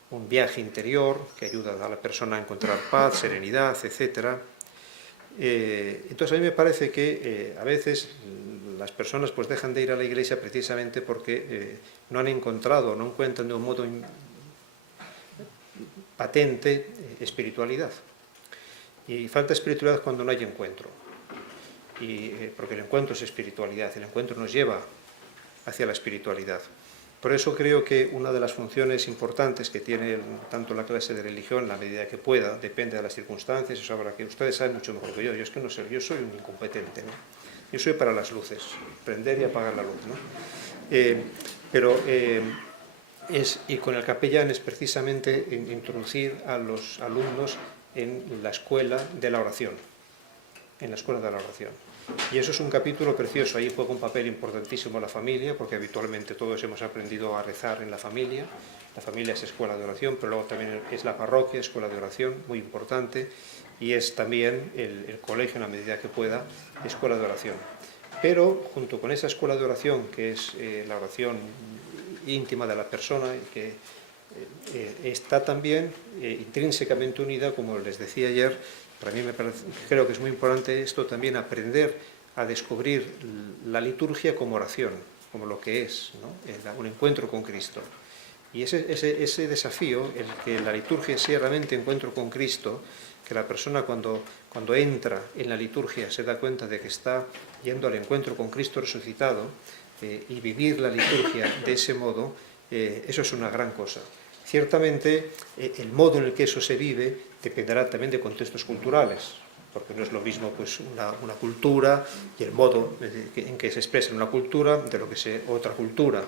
un viaje interior que ayuda a la persona a encontrar paz, serenidad, etc. Entonces, a mí me parece que a veces las personas pues dejan de ir a la iglesia precisamente porque no han encontrado, no encuentran de un modo patente espiritualidad. Y falta espiritualidad cuando no hay encuentro. Porque el encuentro es espiritualidad, el encuentro nos lleva hacia la espiritualidad. Por eso creo que una de las funciones importantes que tiene tanto la clase de religión, en la medida que pueda, depende de las circunstancias, eso habrá que ustedes saben mucho mejor que yo es que no sé, yo soy un incompetente, ¿no? Yo soy para las luces, prender y apagar la luz, ¿no? Y con el capellán es precisamente introducir a los alumnos en la escuela de la oración, en la escuela de la oración. Y eso es un capítulo precioso, ahí juega un papel importantísimo la familia, porque habitualmente todos hemos aprendido a rezar en la familia es escuela de oración, pero luego también es la parroquia, escuela de oración, muy importante, y es también el colegio, en la medida que pueda, escuela de oración. Pero junto con esa escuela de oración, que es la oración íntima de la persona, que está también intrínsecamente unida, como les decía ayer. Para mí creo que es muy importante esto también, aprender a descubrir la liturgia como oración, como lo que es, ¿no? Un encuentro con Cristo. Y ese desafío, el que la liturgia sea realmente encuentro con Cristo, que la persona cuando entra en la liturgia se da cuenta de que está yendo al encuentro con Cristo resucitado, y vivir la liturgia de ese modo, eso es una gran cosa. Ciertamente, el modo en el que eso se vive dependerá también de contextos culturales, porque no es lo mismo pues, una cultura y el modo en que se expresa una cultura de lo que es otra cultura.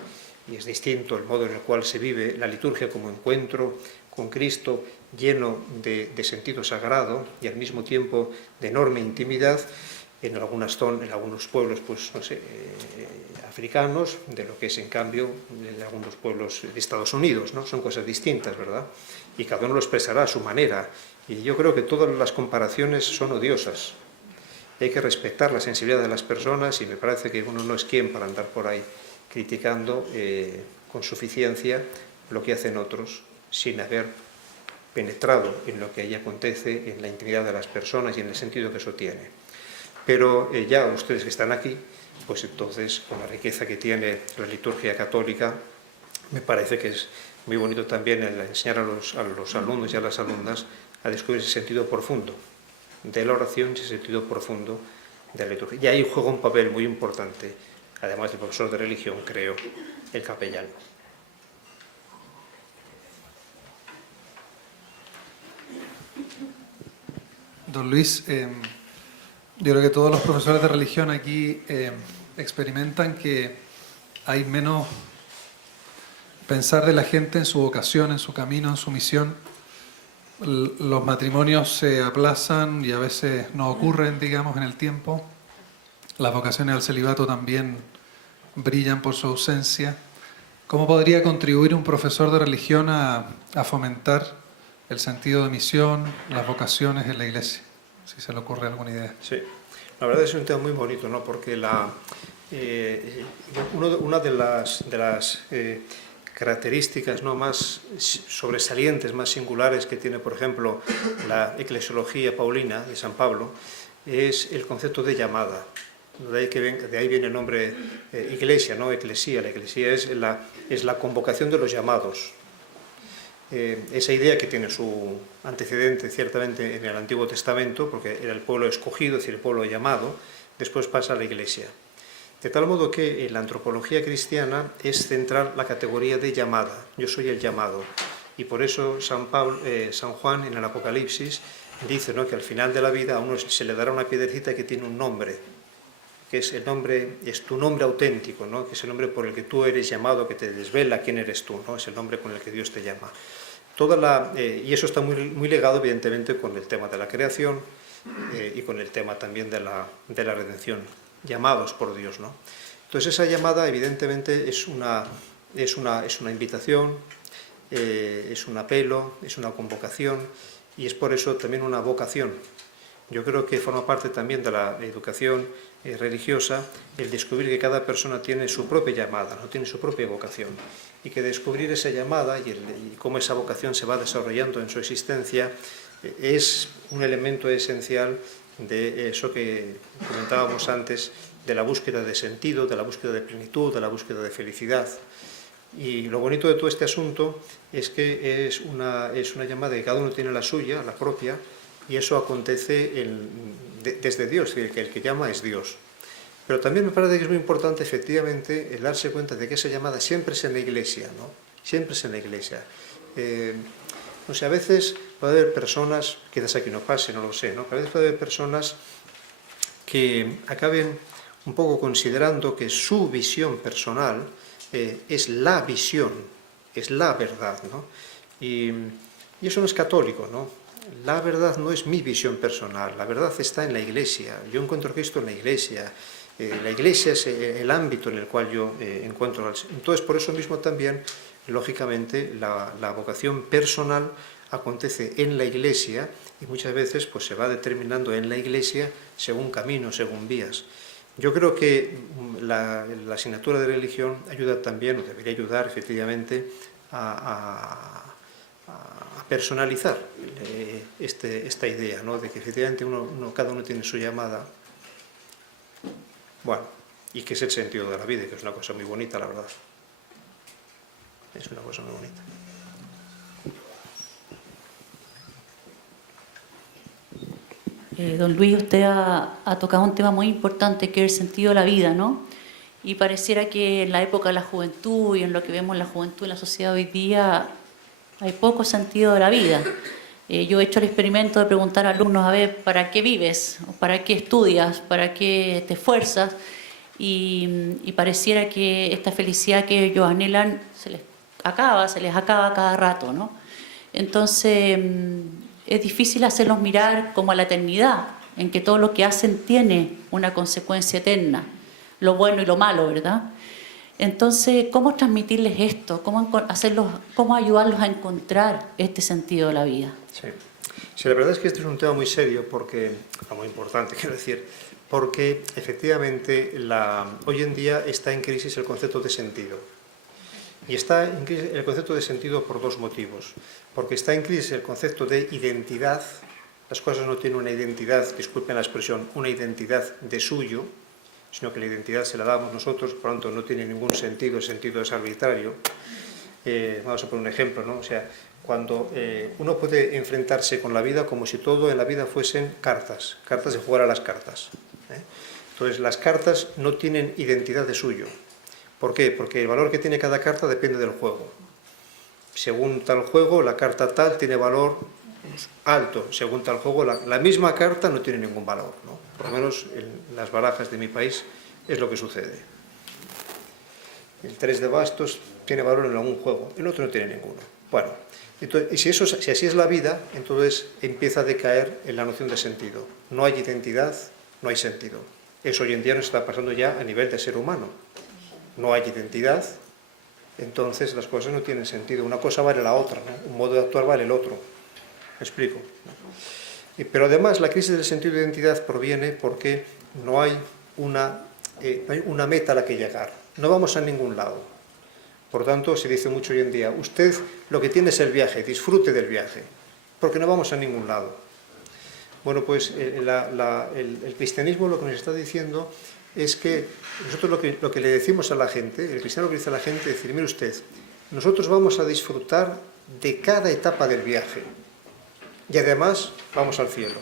Y es distinto el modo en el cual se vive la liturgia como encuentro con Cristo, lleno de sentido sagrado y al mismo tiempo de enorme intimidad, en algunos pueblos, pues no sé, africanos, de lo que es en cambio en algunos pueblos de Estados Unidos, ¿no? Son cosas distintas, ¿verdad? Y cada uno lo expresará a su manera. Y yo creo que todas las comparaciones son odiosas. Hay que respetar la sensibilidad de las personas y me parece que uno no es quien para andar por ahí criticando con suficiencia lo que hacen otros sin haber penetrado en lo que allí acontece, en la intimidad de las personas y en el sentido que eso tiene. Pero ya ustedes que están aquí, pues entonces con la riqueza que tiene la liturgia católica, me parece que es muy bonito también el enseñar a los alumnos y a las alumnas a descubrir ese sentido profundo de la oración y ese sentido profundo de la liturgia. Y ahí juega un papel muy importante, además del profesor de religión, creo, el capellán. Don Luis, yo creo que todos los profesores de religión aquí experimentan que hay menos pensar de la gente en su vocación, en su camino, en su misión. Los matrimonios se aplazan y a veces no ocurren, digamos, en el tiempo. Las vocaciones al celibato también brillan por su ausencia. ¿Cómo podría contribuir un profesor de religión a fomentar el sentido de misión, las vocaciones en la Iglesia? Si se le ocurre alguna idea. Sí, la verdad es un tema muy bonito, ¿no? Porque una de las características, ¿no?, más sobresalientes, más singulares que tiene, por ejemplo, la eclesiología paulina de San Pablo, es el concepto de llamada. De ahí viene el nombre iglesia, ¿no? Eclesía. La eclesía es la convocación de los llamados. Esa idea que tiene su antecedente ciertamente en el Antiguo Testamento, porque era el pueblo escogido, es decir, el pueblo llamado, después pasa a la Iglesia. De tal modo que en la antropología cristiana es central la categoría de llamada. Yo soy el llamado. Y por eso San Juan en el Apocalipsis dice, ¿no?, que al final de la vida a uno se le dará una piedrecita que tiene un nombre, que es el nombre, es tu nombre auténtico, ¿no?, que es el nombre por el que tú eres llamado, que te desvela quién eres tú, ¿no?, es el nombre con el que Dios te llama. Y eso está muy ligado, evidentemente, con el tema de la creación y con el tema también de la redención, llamados por Dios, ¿no? Entonces esa llamada, evidentemente, es una invitación, es un apelo, es una convocación y es por eso también una vocación. Yo creo que forma parte también de la educación religiosa el descubrir que cada persona tiene su propia llamada, no tiene su propia vocación, y que descubrir esa llamada y cómo esa vocación se va desarrollando en su existencia es un elemento esencial de eso que comentábamos antes, de la búsqueda de sentido, de la búsqueda de plenitud, de la búsqueda de felicidad. Y lo bonito de todo este asunto es que es una llamada que cada uno tiene la suya, la propia, y eso acontece desde Dios, el que llama es Dios. Pero también me parece que es muy importante, efectivamente, el darse cuenta de que esa llamada siempre es en la Iglesia, ¿no? Siempre es en la Iglesia. No sé, a veces puede haber personas, quizás aquí no pase, no lo sé, ¿no? Pero a veces puede haber personas que acaben un poco considerando que su visión personal es la visión, es la verdad, ¿no? Y eso no es católico, ¿no? La verdad no es mi visión personal, la verdad está en la Iglesia. Yo encuentro Cristo en la Iglesia. La Iglesia es el ámbito en el cual yo encuentro al Señor. Entonces, por eso mismo también, lógicamente, la vocación personal acontece en la Iglesia y muchas veces pues, se va determinando en la Iglesia según caminos, según vías. Yo creo que la asignatura de religión ayuda también, o debería ayudar efectivamente, a personalizar esta idea, ¿no? De que efectivamente cada uno tiene su llamada. Bueno, y que es el sentido de la vida, que es una cosa muy bonita, la verdad. Es una cosa muy bonita. Don Luis, usted ha tocado un tema muy importante que es el sentido de la vida, ¿no? Y pareciera que en la época de la juventud y en lo que vemos en la juventud en la sociedad hoy día hay poco sentido de la vida. Yo he hecho el experimento de preguntar a alumnos, a ver, ¿para qué vives? ¿Para qué estudias? ¿Para qué te esfuerzas? Y pareciera que esta felicidad que ellos anhelan se les acaba cada rato, ¿no? Entonces, es difícil hacerlos mirar como a la eternidad, en que todo lo que hacen tiene una consecuencia eterna, lo bueno y lo malo, ¿verdad? Entonces, ¿cómo transmitirles esto? ¿Cómo ayudarlos a encontrar este sentido de la vida? Sí, la verdad es que este es un tema muy serio, muy importante, quiero decir, porque efectivamente hoy en día está en crisis el concepto de sentido. Y está en crisis el concepto de sentido por dos motivos. Porque está en crisis el concepto de identidad. Las cosas no tienen una identidad, disculpen la expresión, una identidad de suyo, sino que la identidad se la damos nosotros, por lo tanto no tiene ningún sentido, el sentido es arbitrario. Vamos a poner un ejemplo, ¿no? O sea, cuando uno puede enfrentarse con la vida como si todo en la vida fuesen cartas de jugar a las cartas. Entonces, las cartas no tienen identidad de suyo. ¿Por qué? Porque el valor que tiene cada carta depende del juego. Según tal juego, la carta tal tiene valor alto. Según tal juego, la misma carta no tiene ningún valor, ¿no? Por lo menos en las barajas de mi país es lo que sucede. El 3 de bastos tiene valor en algún juego, el otro no tiene ninguno. Bueno, entonces, si así es la vida, entonces empieza a decaer en la noción de sentido. No hay identidad, no hay sentido. Eso hoy en día nos está pasando ya a nivel de ser humano. No hay identidad, entonces las cosas no tienen sentido. Una cosa vale la otra, ¿no? Un modo de actuar vale el otro. ¿Me explico? Pero además la crisis del sentido de identidad proviene porque no hay una meta a la que llegar. No vamos a ningún lado. Por tanto, se dice mucho hoy en día, usted lo que tiene es el viaje, disfrute del viaje, porque no vamos a ningún lado. Bueno, pues el cristianismo lo que nos está diciendo es que nosotros lo que le decimos a la gente, el cristiano lo que dice a la gente es decir, mire usted, nosotros vamos a disfrutar de cada etapa del viaje y además vamos al cielo.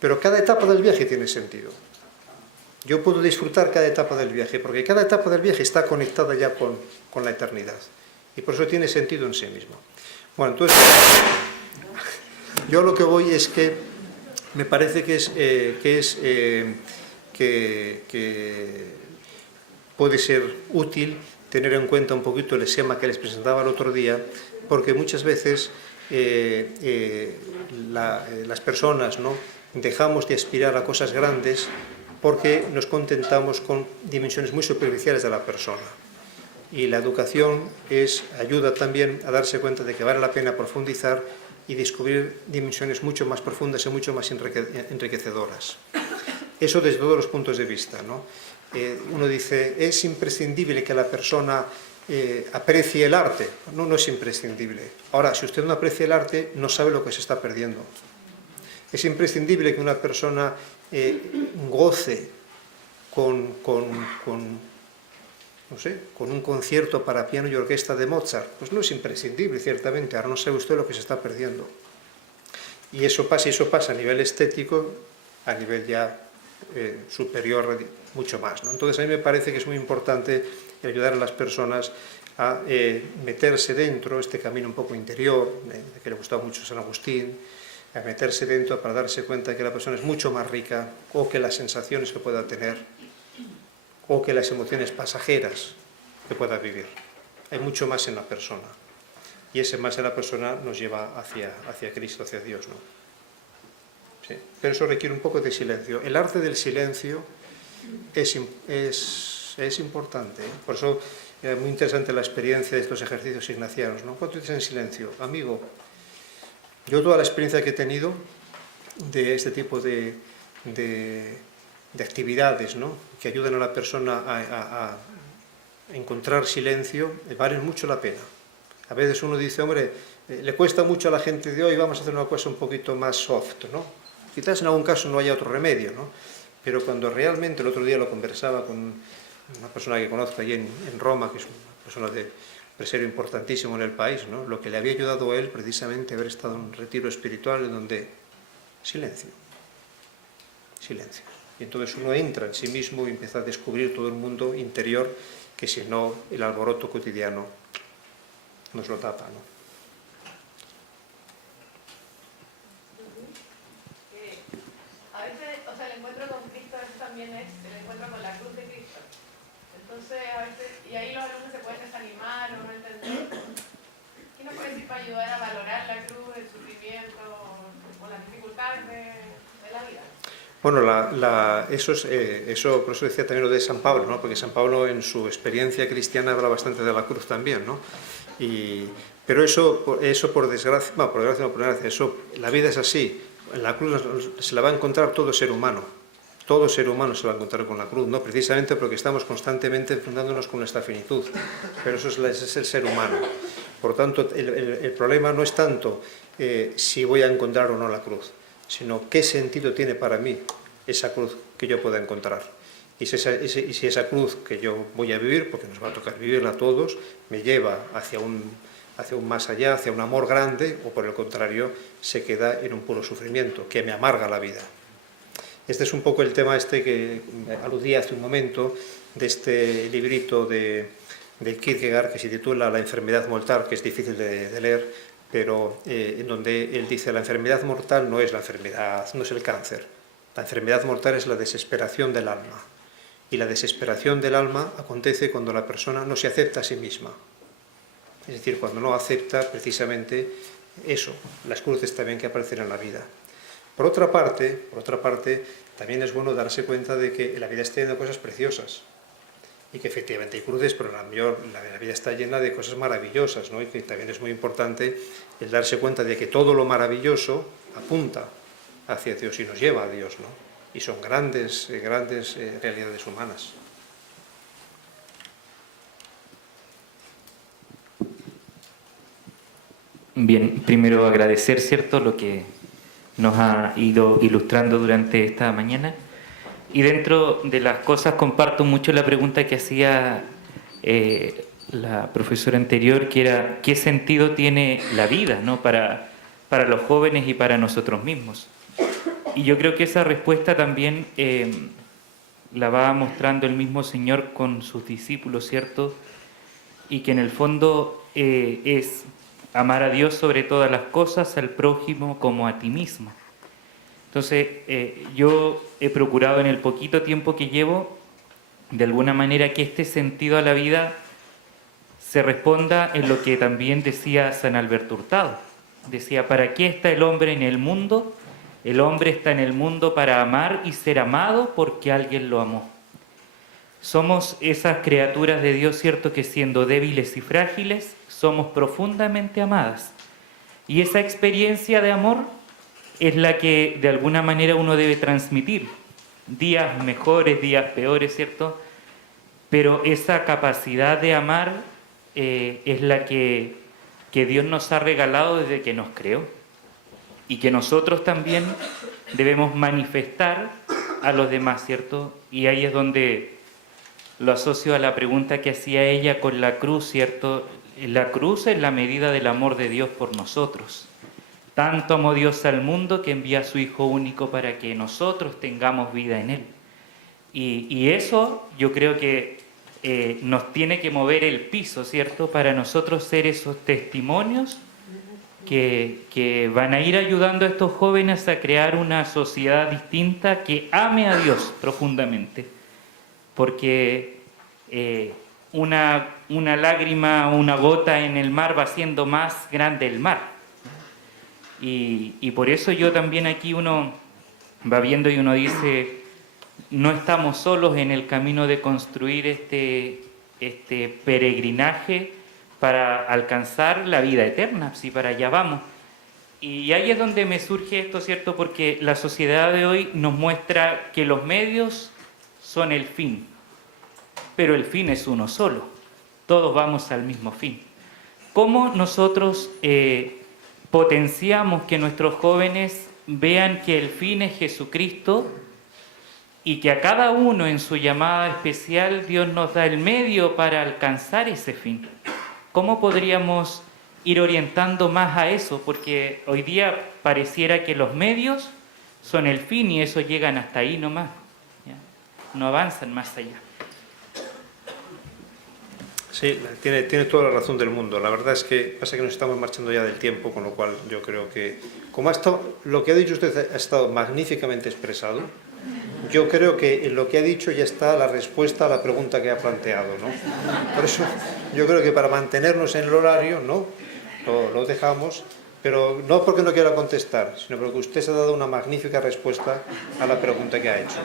Pero cada etapa del viaje tiene sentido. Yo puedo disfrutar cada etapa del viaje porque cada etapa del viaje está conectada ya con la eternidad y por eso tiene sentido en sí mismo. Bueno, entonces, yo lo que voy es que me parece que puede ser útil tener en cuenta un poquito el esquema que les presentaba el otro día, porque muchas veces las personas, ¿no?, dejamos de aspirar a cosas grandes porque nos contentamos con dimensiones muy superficiales de la persona. Y la educación ayuda también a darse cuenta de que vale la pena profundizar y descubrir dimensiones mucho más profundas y mucho más enriquecedoras. Eso desde todos los puntos de vista, ¿no? Uno dice, es imprescindible que la persona aprecie el arte. No, no es imprescindible. Ahora, si usted no aprecia el arte, no sabe lo que se está perdiendo. Es imprescindible que una persona goce no sé, con un concierto para piano y orquesta de Mozart. Pues no es imprescindible, ciertamente. Ahora no sabe usted lo que se está perdiendo. Y eso pasa a nivel estético, a nivel ya superior, mucho más, ¿no? Entonces a mí me parece que es muy importante ayudar a las personas a meterse dentro, este camino un poco interior, que le gustaba mucho a San Agustín, a meterse dentro para darse cuenta de que la persona es mucho más rica, o que las sensaciones que pueda tener, o que las emociones pasajeras que pueda vivir. Hay mucho más en la persona. Y ese más en la persona nos lleva hacia Cristo, hacia Dios, ¿no? Sí. Pero eso requiere un poco de silencio. El arte del silencio es importante, ¿eh? Por eso es muy interesante la experiencia de estos ejercicios ignacianos, ¿no? ¿Cuánto dices en silencio? Amigo, yo toda la experiencia que he tenido de este tipo de actividades, ¿no?, que ayudan a la persona a encontrar silencio, valen mucho la pena. A veces uno dice, hombre, le cuesta mucho a la gente de hoy, vamos a hacer una cosa un poquito más soft, ¿no? Quizás en algún caso no haya otro remedio, ¿no? Pero cuando realmente, el otro día lo conversaba con una persona que conozco allí en Roma, que es una persona de prestigio importantísimo en el país, ¿no?, lo que le había ayudado a él precisamente haber estado en un retiro espiritual en donde silencio. Y entonces uno entra en sí mismo y empieza a descubrir todo el mundo interior que si no el alboroto cotidiano nos lo tapa, ¿no? A veces, o sea, el encuentro con Cristo a veces también es el encuentro con la cruz de Cristo. Entonces, a veces, y ahí los alumnos se pueden desanimar o no entender. ¿Qué nos puede decir para ayudar a valorar la cruz, el sufrimiento o las dificultades de la vida? Bueno, por eso decía también lo de San Pablo, ¿no? Porque San Pablo en su experiencia cristiana habla bastante de la cruz también, ¿no? Pero eso por desgracia, bueno, por desgracia no, por desgracia, la vida es así. En la cruz se la va a encontrar todo ser humano. Todo ser humano se va a encontrar con la cruz, ¿no? Precisamente porque estamos constantemente enfrentándonos con nuestra finitud. Pero ese es el ser humano. Por tanto, el problema no es tanto si voy a encontrar o no la cruz, sino qué sentido tiene para mí esa cruz que yo pueda encontrar. Y si esa cruz que yo voy a vivir, porque nos va a tocar vivirla a todos, me lleva hacia un más allá, hacia un amor grande, o por el contrario, se queda en un puro sufrimiento, que me amarga la vida. Este es un poco el tema que aludía hace un momento, de este librito de Kierkegaard, que se titula La enfermedad mortal, que es difícil de leer, pero en donde él dice, la enfermedad mortal no es la enfermedad, no es el cáncer. La enfermedad mortal es la desesperación del alma. Y la desesperación del alma acontece cuando la persona no se acepta a sí misma. Es decir, cuando no acepta precisamente eso, las cruces también que aparecen en la vida. Por otra parte, también es bueno darse cuenta de que la vida está llena de cosas preciosas. Y que efectivamente hay cruces, pero la vida está llena de cosas maravillosas, ¿no? Y que también es muy importante el darse cuenta de que todo lo maravilloso apunta hacia Dios y nos lleva a Dios, ¿no? Y son grandes realidades humanas. Bien, primero agradecer, ¿cierto?, lo que nos ha ido ilustrando durante esta mañana. Y dentro de las cosas comparto mucho la pregunta que hacía la profesora anterior, que era ¿qué sentido tiene la vida, ¿no?, para los jóvenes y para nosotros mismos? Y yo creo que esa respuesta también la va mostrando el mismo Señor con sus discípulos, ¿cierto? Y que en el fondo es amar a Dios sobre todas las cosas, al prójimo como a ti mismo. Entonces, yo he procurado en el poquito tiempo que llevo, de alguna manera, que este sentido a la vida se responda en lo que también decía San Alberto Hurtado. Decía, ¿para qué está el hombre en el mundo? El hombre está en el mundo para amar y ser amado porque alguien lo amó. Somos esas criaturas de Dios, ¿cierto?, que siendo débiles y frágiles, somos profundamente amadas. Y esa experiencia de amor es la que de alguna manera uno debe transmitir. Días mejores, días peores, ¿cierto? Pero esa capacidad de amar es la que Dios nos ha regalado desde que nos creó. Y que nosotros también debemos manifestar a los demás, ¿cierto? Y ahí es donde lo asocio a la pregunta que hacía ella con la cruz, ¿cierto? La cruz es la medida del amor de Dios por nosotros. Tanto amó Dios al mundo que envía a su Hijo único para que nosotros tengamos vida en Él. Y eso yo creo que nos tiene que mover el piso, ¿cierto? Para nosotros ser esos testimonios que van a ir ayudando a estos jóvenes a crear una sociedad distinta que ame a Dios profundamente. Porque una lágrima o una gota en el mar va haciendo más grande el mar. Y por eso yo también aquí uno va viendo y uno dice, no estamos solos en el camino de construir este peregrinaje para alcanzar la vida eterna, si para allá vamos. Y ahí es donde me surge esto, ¿cierto? Porque la sociedad de hoy nos muestra que los medios son el fin, pero el fin es uno solo. Todos vamos al mismo fin. ¿Cómo nosotros potenciamos que nuestros jóvenes vean que el fin es Jesucristo y que a cada uno en su llamada especial Dios nos da el medio para alcanzar ese fin? ¿Cómo podríamos ir orientando más a eso? Porque hoy día pareciera que los medios son el fin y eso llegan hasta ahí nomás, ¿ya? No avanzan más allá. Sí, tiene toda la razón del mundo. La verdad es que pasa que nos estamos marchando ya del tiempo, con lo cual yo creo que, como lo que ha dicho usted ha estado magníficamente expresado, yo creo que en lo que ha dicho ya está la respuesta a la pregunta que ha planteado, ¿no? Por eso yo creo que para mantenernos en el horario, ¿no?, lo dejamos, pero no porque no quiera contestar, sino porque usted se ha dado una magnífica respuesta a la pregunta que ha hecho.